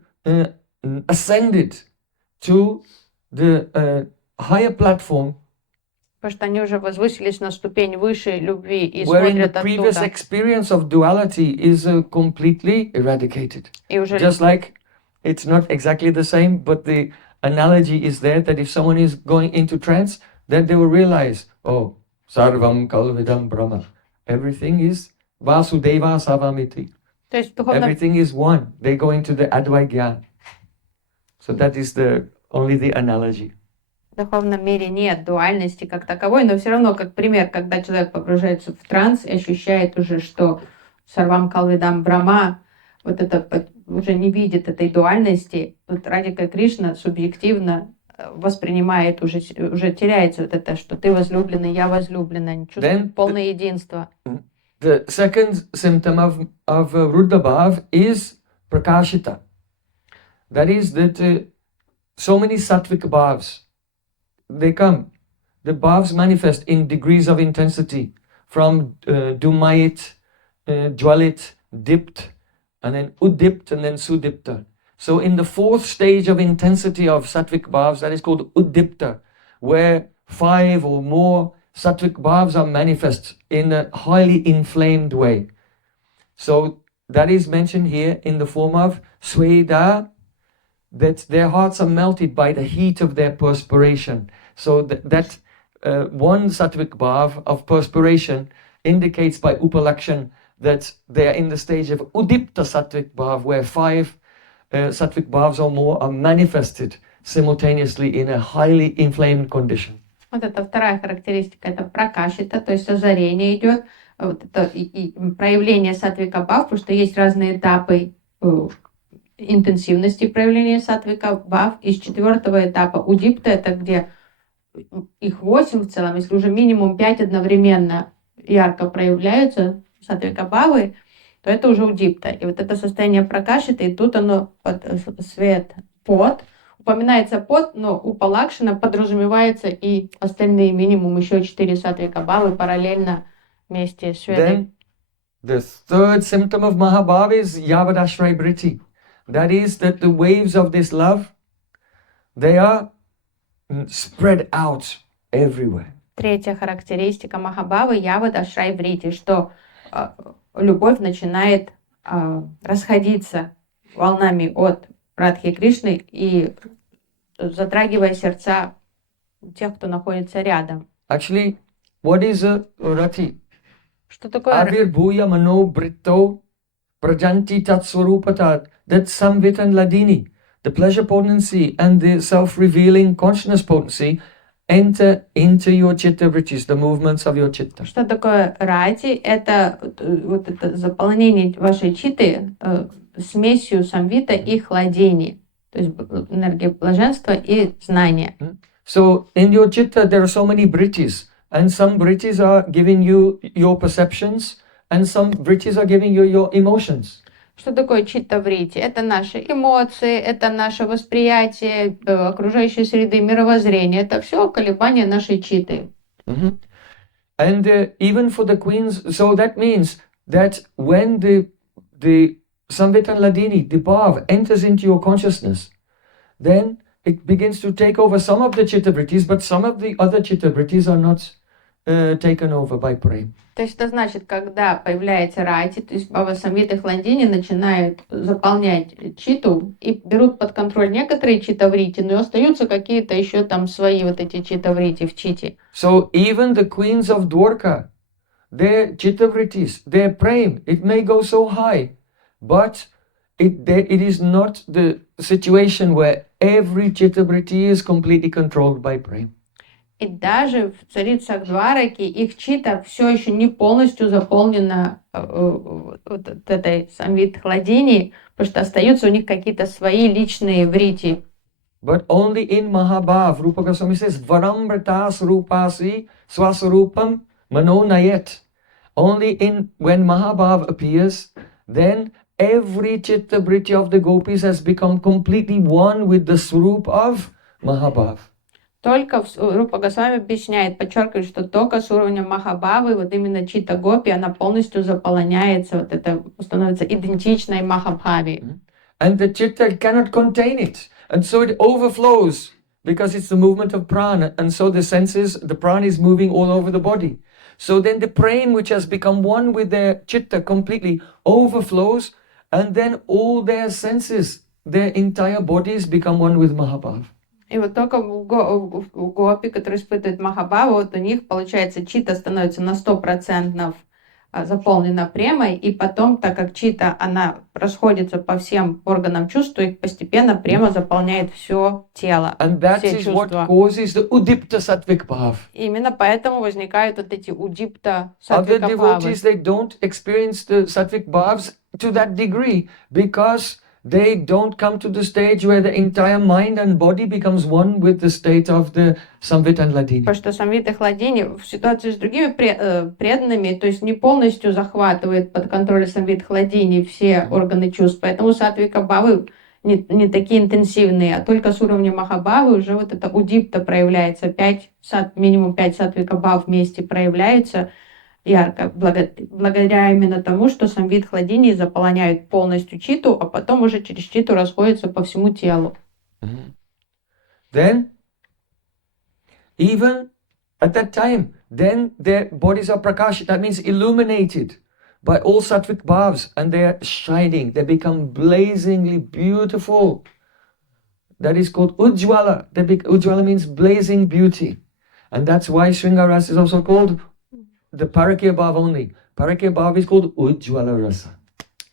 ascended to the higher platform, потому что они уже возвысились на ступень выше любви и wherein the смотрят previous оттуда. experience of duality is completely eradicated. И уже Just like it's not exactly the same, but the analogy is there that if someone is going into trance, then they will realize, oh, sarvam kalvidam brahma. Everything is vasudeva savamiti. то есть в духовном, Everything is one. They go into the advaigyan. So that is only the analogy. в духовном мире нет дуальности как таковой, но все равно, как пример, когда человек погружается в транс и ощущает уже, что сарвам калвидам брахма, вот это уже не видит этой дуальности, вот Радика Кришна субъективно воспринимает, уже теряется вот это, что ты возлюбленный, я возлюбленная, чувствует полное единство. The second symptom of Ruddhabhav is prakashita. That is that so many sattvic bhavs, they come. the bhavs manifest in degrees of intensity, from dumayit, jwalit, dipt, and then udipt, and then sudipta. So in the fourth stage of intensity of sattvic bhavs, that is called udipta, where 5 or more sattvic bhavs are manifest in a highly inflamed way. So that is mentioned here in the form of sweda, that their hearts are melted by the heat of their perspiration. So that one sattvic bhav of perspiration indicates by upalakshan that they are in the stage of udipta sattvic bhav, where 5 sattvic bhavs or more are manifested simultaneously in a highly inflamed condition. Вот это вторая характеристика, это пракашита, то есть озарение идет, вот это и проявление сатвика бхав, потому что есть разные этапы интенсивности проявления сатвика бхав. Из 4-го этапа удипта, это где их 8 в целом, если уже минимум 5 одновременно ярко проявляются сатвика бхавы, то это уже удипта. И вот это состояние пракашита, и тут оно свет, пот. Упоминается пот, но у палакшина подразумевается и остальные минимум еще 4 сатвика бхавы параллельно вместе с шведой. The third symptom of Mahabhava is Yavadashray Vritti. That is that the waves of this love, they are spread out everywhere. Третья характеристика Махабхавы Явадашрай Врити, что любовь начинает расходиться волнами от Радхи Кришны и затрагивая сердца тех, кто находится рядом. Actually, what is a rati? Что такое Avir bhuya mano britto prajanti tat swarupatat. That Samvit and Ladini, the pleasure potency and the self-revealing consciousness potency, enter into your chitta vrittis, the movements of your chitta. Что такое рати? Это вот это заполнение вашей читы смесью самвита и хладени, то есть энергия блаженства и знания. So in your chitta there are so many vrittis, and some vrittis are giving you your perceptions, and some vrittis are giving you your emotions. Что такое читта-врити? Это наши эмоции, это наше восприятие окружающей среды, мировоззрение. Это все колебания нашей читты. Mm-hmm. And even for the queens, so that means that when the Samvita Ladini, the bhav, enters into your consciousness, then it begins to take over some of the chitta-vrittis, but some of the other chitta-vrittis are not taken over by Prem. То есть это значит, когда появляется рати, то есть бхава самвиты хладини начинают заполнять читу и берут под контроль некоторые чита-врити, но остаются какие-то еще там свои вот эти чита-врити в чите. So even the queens of Dwarka, their chitta-vrittis, their Prem, it may go so high, but it is not the situation where every chitta-vritti is completely controlled by Prem. И даже в царицах Двараки их чита все еще не полностью заполнена вот этой самвит хладини, потому что остаются у них какие-то свои личные врити. But only in Mahabhav, Rupa Goswami says, Varambratas rupasi swasarupam manonayet. Only when Mahabhav appears, then every chitta vritti of the gopis has become completely one with the swarup of Mahabhav. Только Рупа Госвами объясняет, подчеркивает, что только с уровня Махабхавы, вот именно чита гопи, она полностью заполняется, вот это становится идентичной Махабхаве. And the chitta cannot contain it. And so it overflows because it's the movement of prana. And so the senses, the prana is moving all over the body. So then the prem, which has become one with their chitta completely, overflows. And then all their senses, their entire bodies become one with Mahabhav. И вот только у гопи, которые испытывают Махабхаву, вот у них, получается, чита становится на 100% заполнена премой, и потом, так как чита, она расходится по всем органам чувств, то их постепенно према заполняет все тело, все чувства. Именно поэтому возникают вот эти удипта сатвика бхавы. They don't experience the sattvic bhavs to that degree because they don't come to the stage where the entire mind and body becomes one with the state of the Samvit and Ladini. Потому что Самвит и Хладини в ситуации с другими преданными, то есть не полностью захватывает под контроль Самвит Хладини все органы чувств. Поэтому сатвика бхавы не такие интенсивные, а только с уровня Махабхавы уже вот это удипта проявляется, минимум 5 сатвика бхав вместе проявляются ярко, благодаря именно тому, что самвидхладини заполоняют полностью читу, а потом уже через читу расходятся по всему телу. Then, even at that time, then their bodies are prakasha, that means illuminated by all sattvic bhavs, and they are shining, they become blazingly beautiful. That is called ujjwala. Ujjwala means blazing beauty. And that's why Sringa Rasa is also called the Parakya Bhav only. Parakya Bhav is called ujjwala rasa.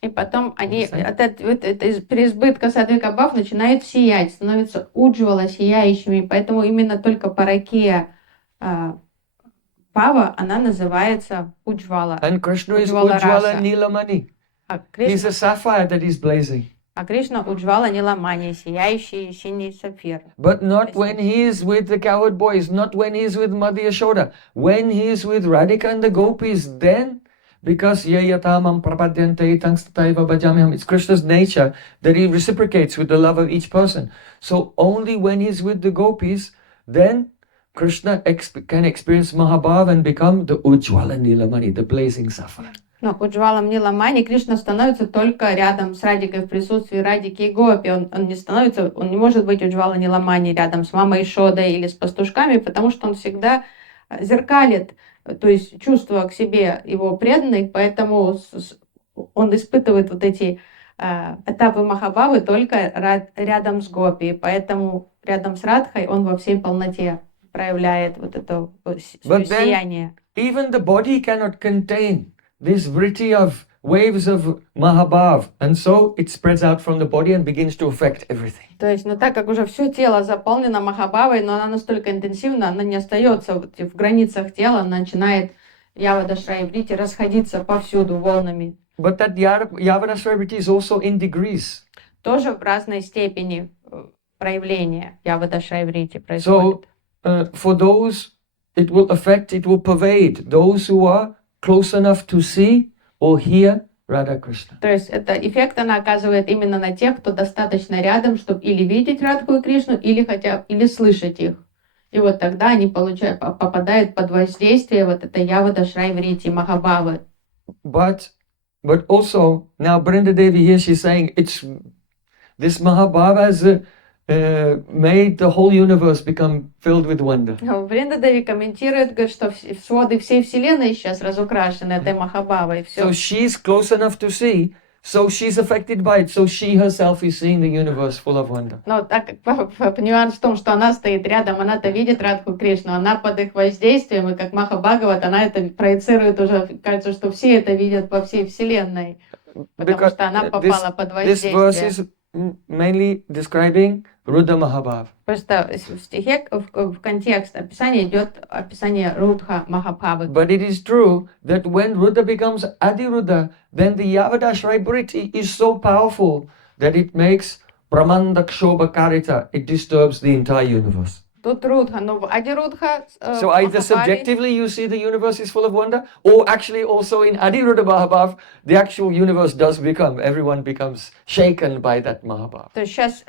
И потом они из переизбытка сатвика бхав начинают сиять, становятся уджвала, сияющими. Поэтому именно только паракия бхава, она называется уджвала. And Krishna is ujjwala nilamani. He's a sapphire that is blazing. А Кришна уджвала ниламани, сияющий синий сапфир. But not when he is with the cowherd boys, not when he is with Madhya Yashoda. When he is with Radhika and the gopis, then, because yayatamam prapadyante tangstataiva bhajamiham, it's Krishna's nature that he reciprocates with the love of each person. So only when he's with the gopis, then Krishna can experience Mahabhav and become the Ujjwala Nilamani, the blazing sapphire. Но уджвалам ниламани Кришна становится только рядом с Радикой в присутствии Радики и Гопи. Он не может быть уджвала ниламани рядом с мамой Ишодой или с пастушками, потому что он всегда зеркалит, то есть чувство к себе его преданных, поэтому он испытывает вот эти этапы Махабхавы только рядом с Гопи, поэтому рядом с Радхой он во всей полноте проявляет вот это сияние. Even the body cannot contain this vritti of waves of Mahabhav, and so it spreads out from the body and begins to affect everything. То есть, так как уже все тело заполнено Махабхавой, но она настолько интенсивна, она не остается в границах тела, она начинает явадашрая врити расходиться повсюду волнами. But that явадашрая врити is also in degrees. Тоже в разной степени проявления явадашрая врити происходит. So, for those, it will pervade those who are close enough to see or hear Radha Krishna. То есть эффект она оказывает именно на тех, кто достаточно рядом, чтобы или видеть Радху и Кришну, или слышать их. И вот тогда они попадают под воздействие вот этой явадашрая врити Махабхавы. But also now Brinda Devi here, she's saying this Mahabhava has made the whole universe become filled with wonder. Бринда Деви комментирует, говорит, что своды всей вселенной сейчас разукрашены этой Махабхавой. So she's close enough to see, so she's affected by it, so she herself is seeing the universe full of wonder. Но так как нюанс в том, что она стоит рядом, она-то видит Радху Кришну, она под их воздействием, и как Махабхагават, она это проецирует уже, кажется, что все это видят по всей вселенной, потому что она попала под воздействие. This verse is mainly describing Rudha Mahabhav. Просто в стихе, в контекст описания идет описание Рудха Махабхавы. But it is true that when Rudha becomes Adiruddha, then the Yavadashrai Briti is so powerful that it makes Brahmanda Kshobha Karita, it disturbs the entire universe. Тут Рудха, но Адирудха So either subjectively you see the universe is full of wonder, or actually also in Adiruddha Mahabhav, the actual universe does become, everyone becomes shaken by that Mahabhav. То есть сейчас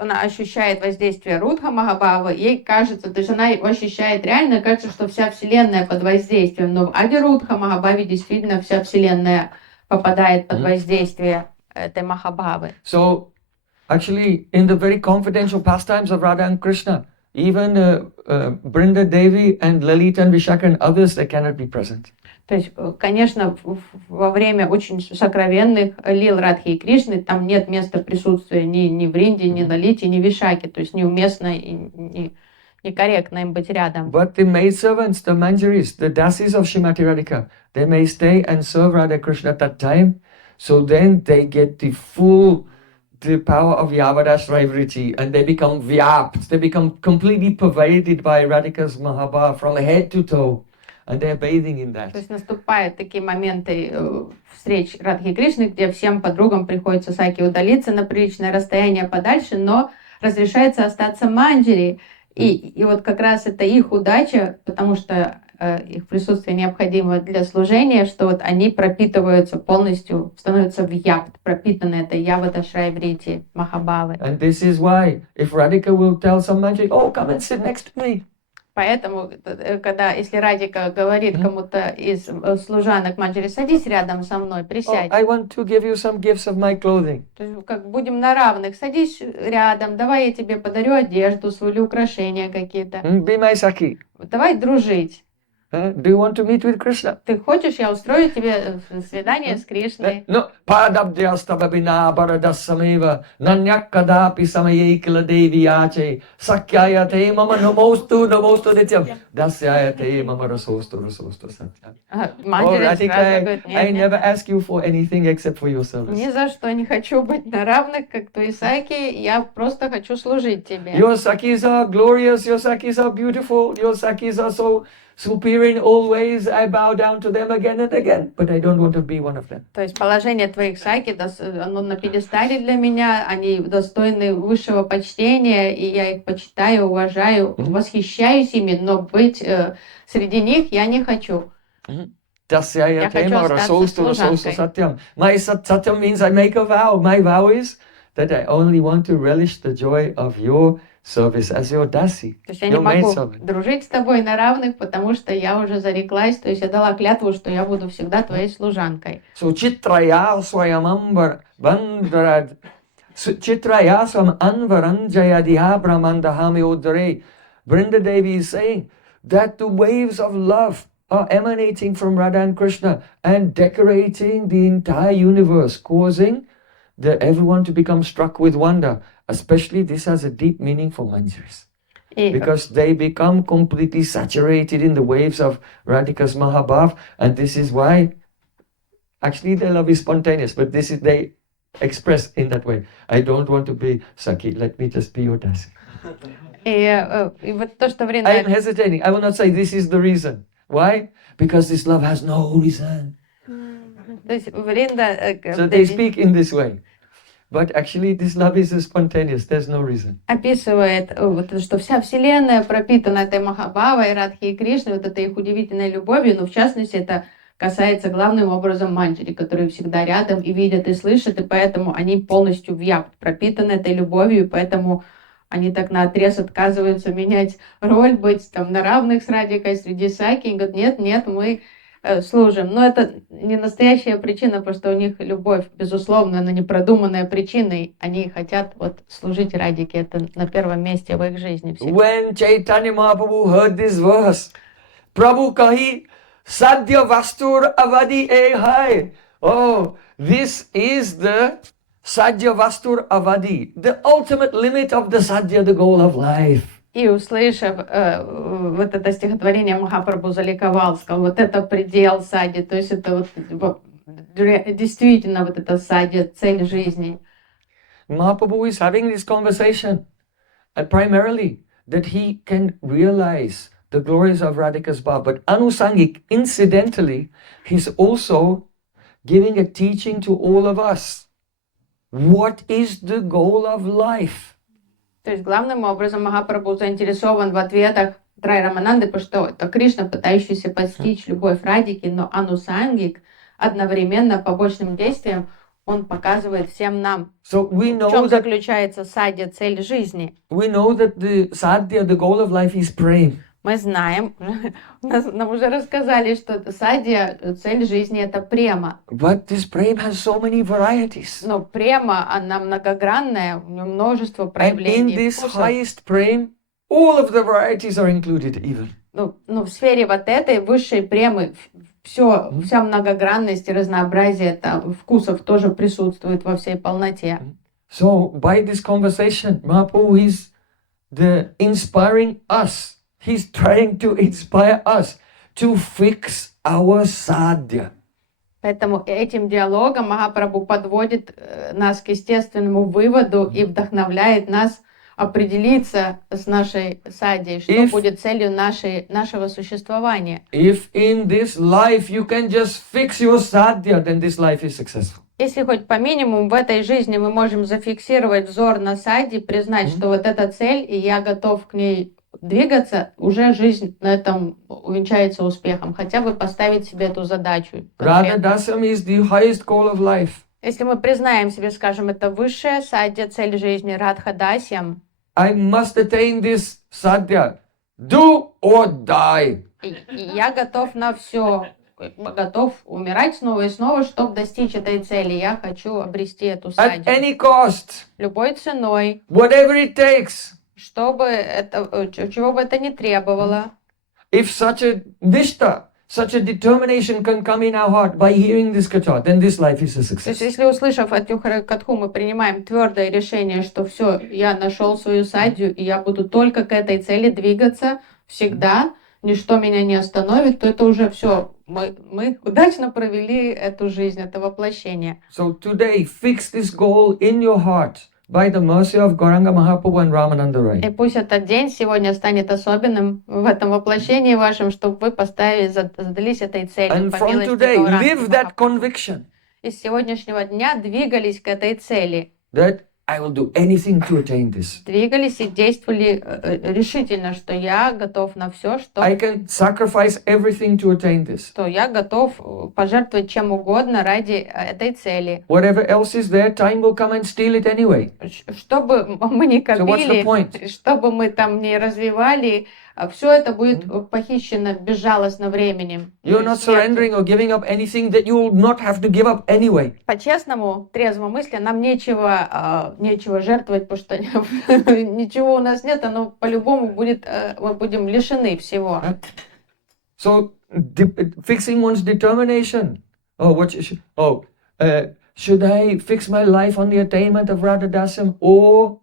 она ощущает воздействие Рудха Махабхавы, ей кажется, то есть она ощущает реально, кажется, что вся вселенная под воздействием, но в Адирудха Махабхаве действительно вся вселенная попадает под воздействие этой Махабхавы. So actually in the very confidential pastimes of Radha and Krishna, even Brinda Devi and Lalita and Vishaka and others, they cannot be present. То есть, конечно, во время очень сокровенных лил Радхи и Кришны там нет места присутствия ни в Ринде, ни Лалите, ни Вишаке, то есть неуместно и некорректно им быть рядом. But the maidservants, the manjaris, the dasis of Srimati Radhika, they may stay and serve Radha Krishna at that time, so then they get the power of Yavadashrai Vritti, and they become vyapt, they become completely pervaded by Radhika's Mahabhav from head to toe, and they're bathing in that. То есть наступают такие моменты встреч Радхи и Кришны, где всем подругам приходится Саки удалиться на приличное расстояние подальше, но разрешается остаться манджари. И вот как раз это их удача, потому что их присутствие необходимо для служения, что вот они пропитываются полностью, становятся в ябд, пропитаны этой явада-шрайврити Махабавы. And this is why, if Radhika will tell some magic, oh, come and sit next to me. Поэтому, когда, если Радика говорит кому-то из служанок Манджари, садись рядом со мной, Oh, присядь. I want to give you some gifts of my clothing. То есть, как будем на равных, садись рядом, давай я тебе подарю одежду свою или украшения какие-то. Be my Saki. Давай дружить. Do you want to meet with Krishna? Ты хочешь, я устрою тебе свидание с Кришной? No, padabdhyastabhabina baradasameva nanyakadapi samayekila deviyache sakyayate mama namostu nityam dasyayate mama rasostu satyam. Oh, Манджари сразу Radhika, говорит, I нет, never нет, ask you for anything except for your service. ни за что не хочу быть на равных, как Туисаки, я просто хочу служить тебе. Your Sakis are glorious, your Sakis are beautiful, your Sakis are so superior in all ways. I bow down to them again and again, but I don't want to be one of them. То есть положение твоих саки, оно на пьедестале для меня, они достойны высшего почтения, и я их почитаю, уважаю, восхищаюсь ими, но быть среди них я не хочу. Dasyayate хочу mama остаться rasostu служанкой. satyam. My satyam means I make a vow. My vow is that I only want to relish the joy of your service as your dasi, То есть я не your могу maidservant. дружить с тобой на равных, потому что я уже зареклась, то есть я дала клятву, что я буду всегда твоей служанкой. So chitraya swayamambar bandarad chitraya swam anvaranjayadiha brahmandahami udare. Vrinda Devi is saying that the waves of love are emanating from Radha and Krishna and decorating the entire universe, causing everyone to become struck with wonder. Especially this has a deep meaning for Manjaris. И Because they become completely saturated in the waves of Radhika's Mahabhav, and this is why actually their love is spontaneous, but this is they express in that way. I don't want to be Saki, let me just be your dasi. и вот то, что I am Вринда... hesitating. I will not say this is the reason. Why? Because this love has no reason. То есть Вринда So they speak in this way. But actually this love is spontaneous. There's no reason. описывает, вот, что вся вселенная пропитана этой Махабхавой, Радхи и Кришны, вот этой их удивительной любовью, но в частности это касается главным образом Манджари, которые всегда рядом и видят, и слышат, и поэтому они полностью в ябд пропитаны этой любовью, и поэтому они так наотрез отказываются менять роль, быть там на равных с Радикой среди Саки, и говорят, нет, нет, мы служим. Но это не настоящая причина, потому что у них любовь, безусловно, она непродуманная причина, и они хотят вот служить Радике, это на первом месте в их жизни всегда. When Chaitanya Mahaprabhu heard this verse, Prabhu kahi sadhya vastur avadi e hai. Oh, this is the sadhya vastur avadi, the ultimate limit of the sadhya, the goal of life. И услышав вот это стихотворение, Махапрабху заликовал, сказал, вот это предел сади, то есть это вот действительно вот это сади, цель жизни. Mahaprabhu is having this conversation, and primarily that he can realize the glories of Radhika's Bhav, but Anusangik, incidentally, he's also giving a teaching to all of us. What is the goal of life? То есть главным образом Махапрабху заинтересован в ответах Трай Рамананды, потому что это Кришна, пытающийся постичь любовь Радики, но Анусангик одновременно побочным действием он показывает всем нам, So we в know чем that заключается садья, цель жизни. the sadhya, the goal of life is Prem. Мы знаем, нам уже рассказали, что это садья, цель жизни это према. But this Prem has so many varieties. Но према, она многогранная, у нее множество And in проявлений. this вкусов. highest Prem, all of the varieties are included even. Ну, в сфере вот этой высшей премы вся многогранность и разнообразие там, вкусов тоже присутствует во всей полноте. So by this conversation, Mahaprabhu is inspiring us. He's trying to inspire us to fix our sadhya. Поэтому этим диалогом Махапрабху подводит нас к естественному выводу и вдохновляет нас определиться с нашей садьей, что будет целью нашего существования. If in this life you can just fix your sadhya, then this life is successful. Если хоть по минимуму в этой жизни мы можем зафиксировать взор на сади, признать, что вот эта цель, и я готов к ней двигаться, уже жизнь на этом увенчается успехом. Хотя бы поставить себе эту задачу. Radha конкретно. Dasam is the highest goal of life. Если мы признаем себе, скажем, это высшая садья, цель жизни, радхадасьям, I must attain this sadhya. Do or die. и я готов на все, готов умирать снова и снова, чтобы достичь этой цели. Я хочу обрести эту At садью. any cost. Любой ценой, Whatever it takes. чтобы это, чего бы это ни требовало. If such a nishta, such a determination can come in our heart by hearing this katha, then this life is a То есть, success. если услышав эту катху, мы принимаем твердое решение, что все, я нашел свою садью, и я буду только к этой цели двигаться всегда, ничто меня не остановит, то это уже все. Мы удачно провели эту жизнь, это воплощение. So today, fix this goal in your heart by the mercy of Gauranga Mahaprabhu and Ramananda И Rai. пусть этот день сегодня станет особенным в этом воплощении вашем, чтобы вы задались этой целью And по from милости today, Гауранга live that Махапрабху. conviction И с сегодняшнего дня двигались к этой цели. that I will do anything to attain this. Двигались и действовали решительно, что я готов на все, I что can sacrifice everything to attain this. я готов пожертвовать чем угодно ради этой цели. Whatever else is there, time will come and steal it anyway. Что бы мы ни So what's the копили, point? что бы мы там ни развивали, все это будет похищено безжалостно временем. You're not смертью. surrendering or giving up anything that you will not have to give up anyway. По-честному, трезво мысли, нам нечего жертвовать, потому что ничего у нас нет, оно по-любому будет, мы будем лишены всего. So fixing one's determination. Should I fix my life on the attainment of Radha Dasam, or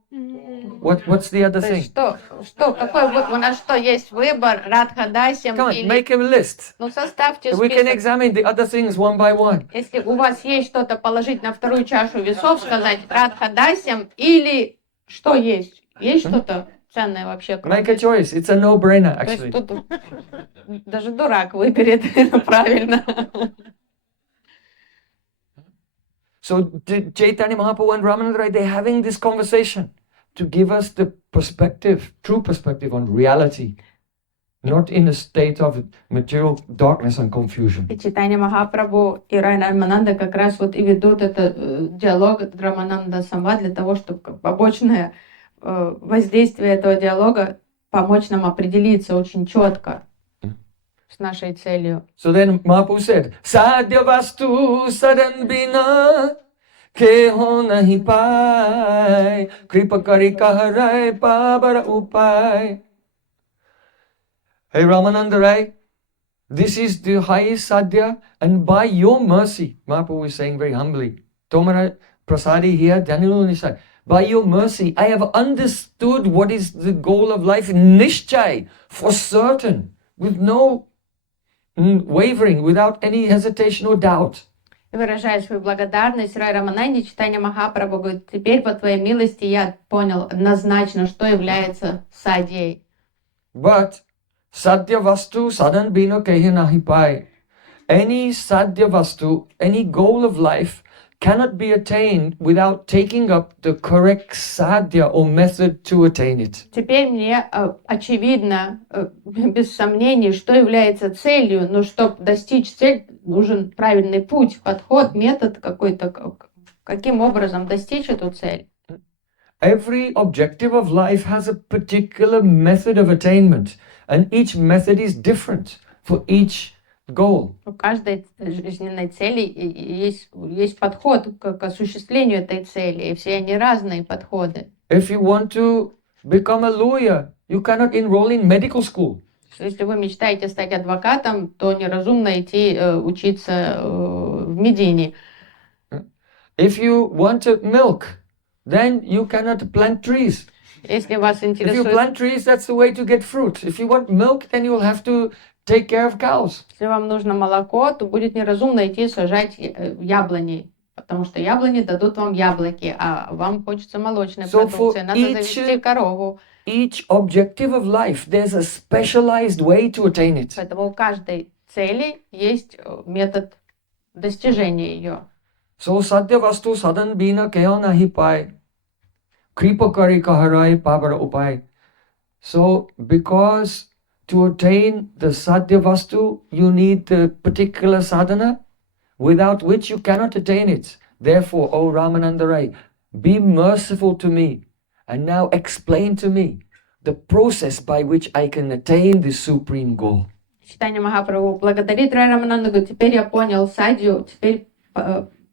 what's the other То есть thing? у нас что, есть выбор, Радхадасям Come on, или... make a list. Ну, составьте We can список. examine the other things one by one. Если у вас есть что-то положить на вторую чашу весов, сказать Радхадасям или что есть? Есть что-то ценное вообще? кроме Make a choice. It's a no-brainer, То есть actually. тут даже дурак выберет правильно. So Chaitanya Mahaprabhu and Ramananda Rai, they're having this conversation to give us the perspective, true perspective on reality, not in a state of material darkness and confusion. И Чайтанья Махапрабху и Рамананда как раз вот и ведут этот диалог Рамананда Самвад для того, чтобы как побочное воздействие этого диалога помочь нам определиться очень четко с нашей целью. So then Mahaprabhu said, Sadhya vastu sadan bina keho nahi pai kripa kari kaharai pabara upai. Hey Ramananda Rai, this is the highest sadhya, and by your mercy, Mahaprabhu is saying very humbly, Tomara Prasadi here, Daniel Nishai, by your mercy, I have understood what is the goal of life, Nishchai, for certain, with no wavering, without any hesitation or doubt. И выражая свою благодарность Рай Рамананде, Чайтанья Махапрабху говорит, теперь по твоей милости я понял однозначно, что является садьей. But sadhya vastu sadan bino kehe nahi pai. Any sadhya vastu, any goal of life cannot be attained without taking up the correct sadhya or method to attain it. Теперь мне очевидно, без сомнений, что является целью, но чтобы достичь цели, нужен правильный путь, подход, метод какой-то, каким образом достичь эту цель. Every objective of life has a particular method of attainment, and each method is different for each goal. У каждой жизненной цели есть подход к осуществлению этой цели, и все они разные подходы. If you want to become a lawyer, you cannot enroll in medical school. Если вы мечтаете стать адвокатом, то неразумно идти учиться в Медине. If you want to milk, then you cannot plant trees. Если вас If you интересует, plant trees, that's the way to get fruit. If you want milk, then you'll have to take care of cows. если вам нужно молоко, то будет неразумно идти сажать яблони, потому что яблони дадут вам яблоки, а вам хочется молочной So продукции. for Надо завести корову. Each objective of life, there's a specialized way to attain it. Поэтому у каждой цели есть метод достижения ее. So sadhya vastu sadan bina kaya nahi pai. Kripa kari kaharai pabara upai. So, because to attain the sadhya vastu, you need the particular sadhana, without which you cannot attain it. Therefore, O Ramananda Rai, be merciful to me, and now explain to me the process by which I can attain the supreme goal. Читание Махапрабху благодарит Рай Рамананду, говорит, теперь я понял садью, теперь,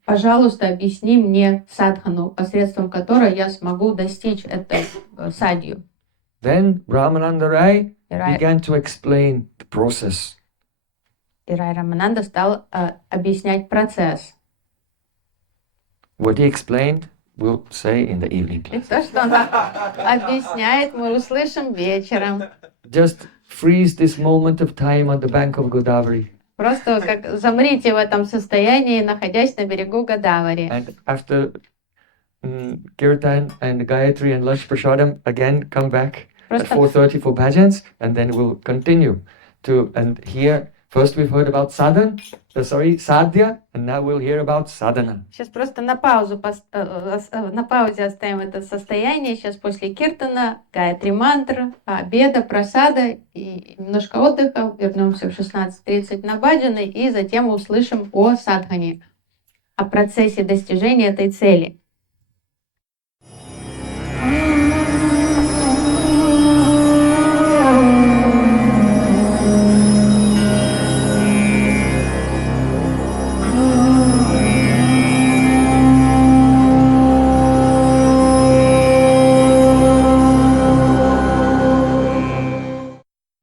пожалуйста, объясни мне садхану, посредством которой я смогу достичь этой садью. Then Ramananda Rai Рай began to explain the process. Рамананда стал объяснять процесс. What he explained, we'll say in the evening И class. то, что он объясняет, мы услышим вечером. Just freeze this moment of time on the bank of Godavari. Просто как замрите в этом состоянии, находясь на берегу Годавари. And after Kirtan and Gayatri and Lash Prasadam, again come back at 4:30 for bhajans, and then we'll continue to, and here, first we've heard about sadhya, and now we'll hear about sadhana. Сейчас просто на паузе оставим это состояние. Сейчас после киртана, гайатри мантра, обеда, прасада и немножко отдыха. Вернемся в 16:30 на баджаны и затем услышим о садхане, о процессе достижения этой цели.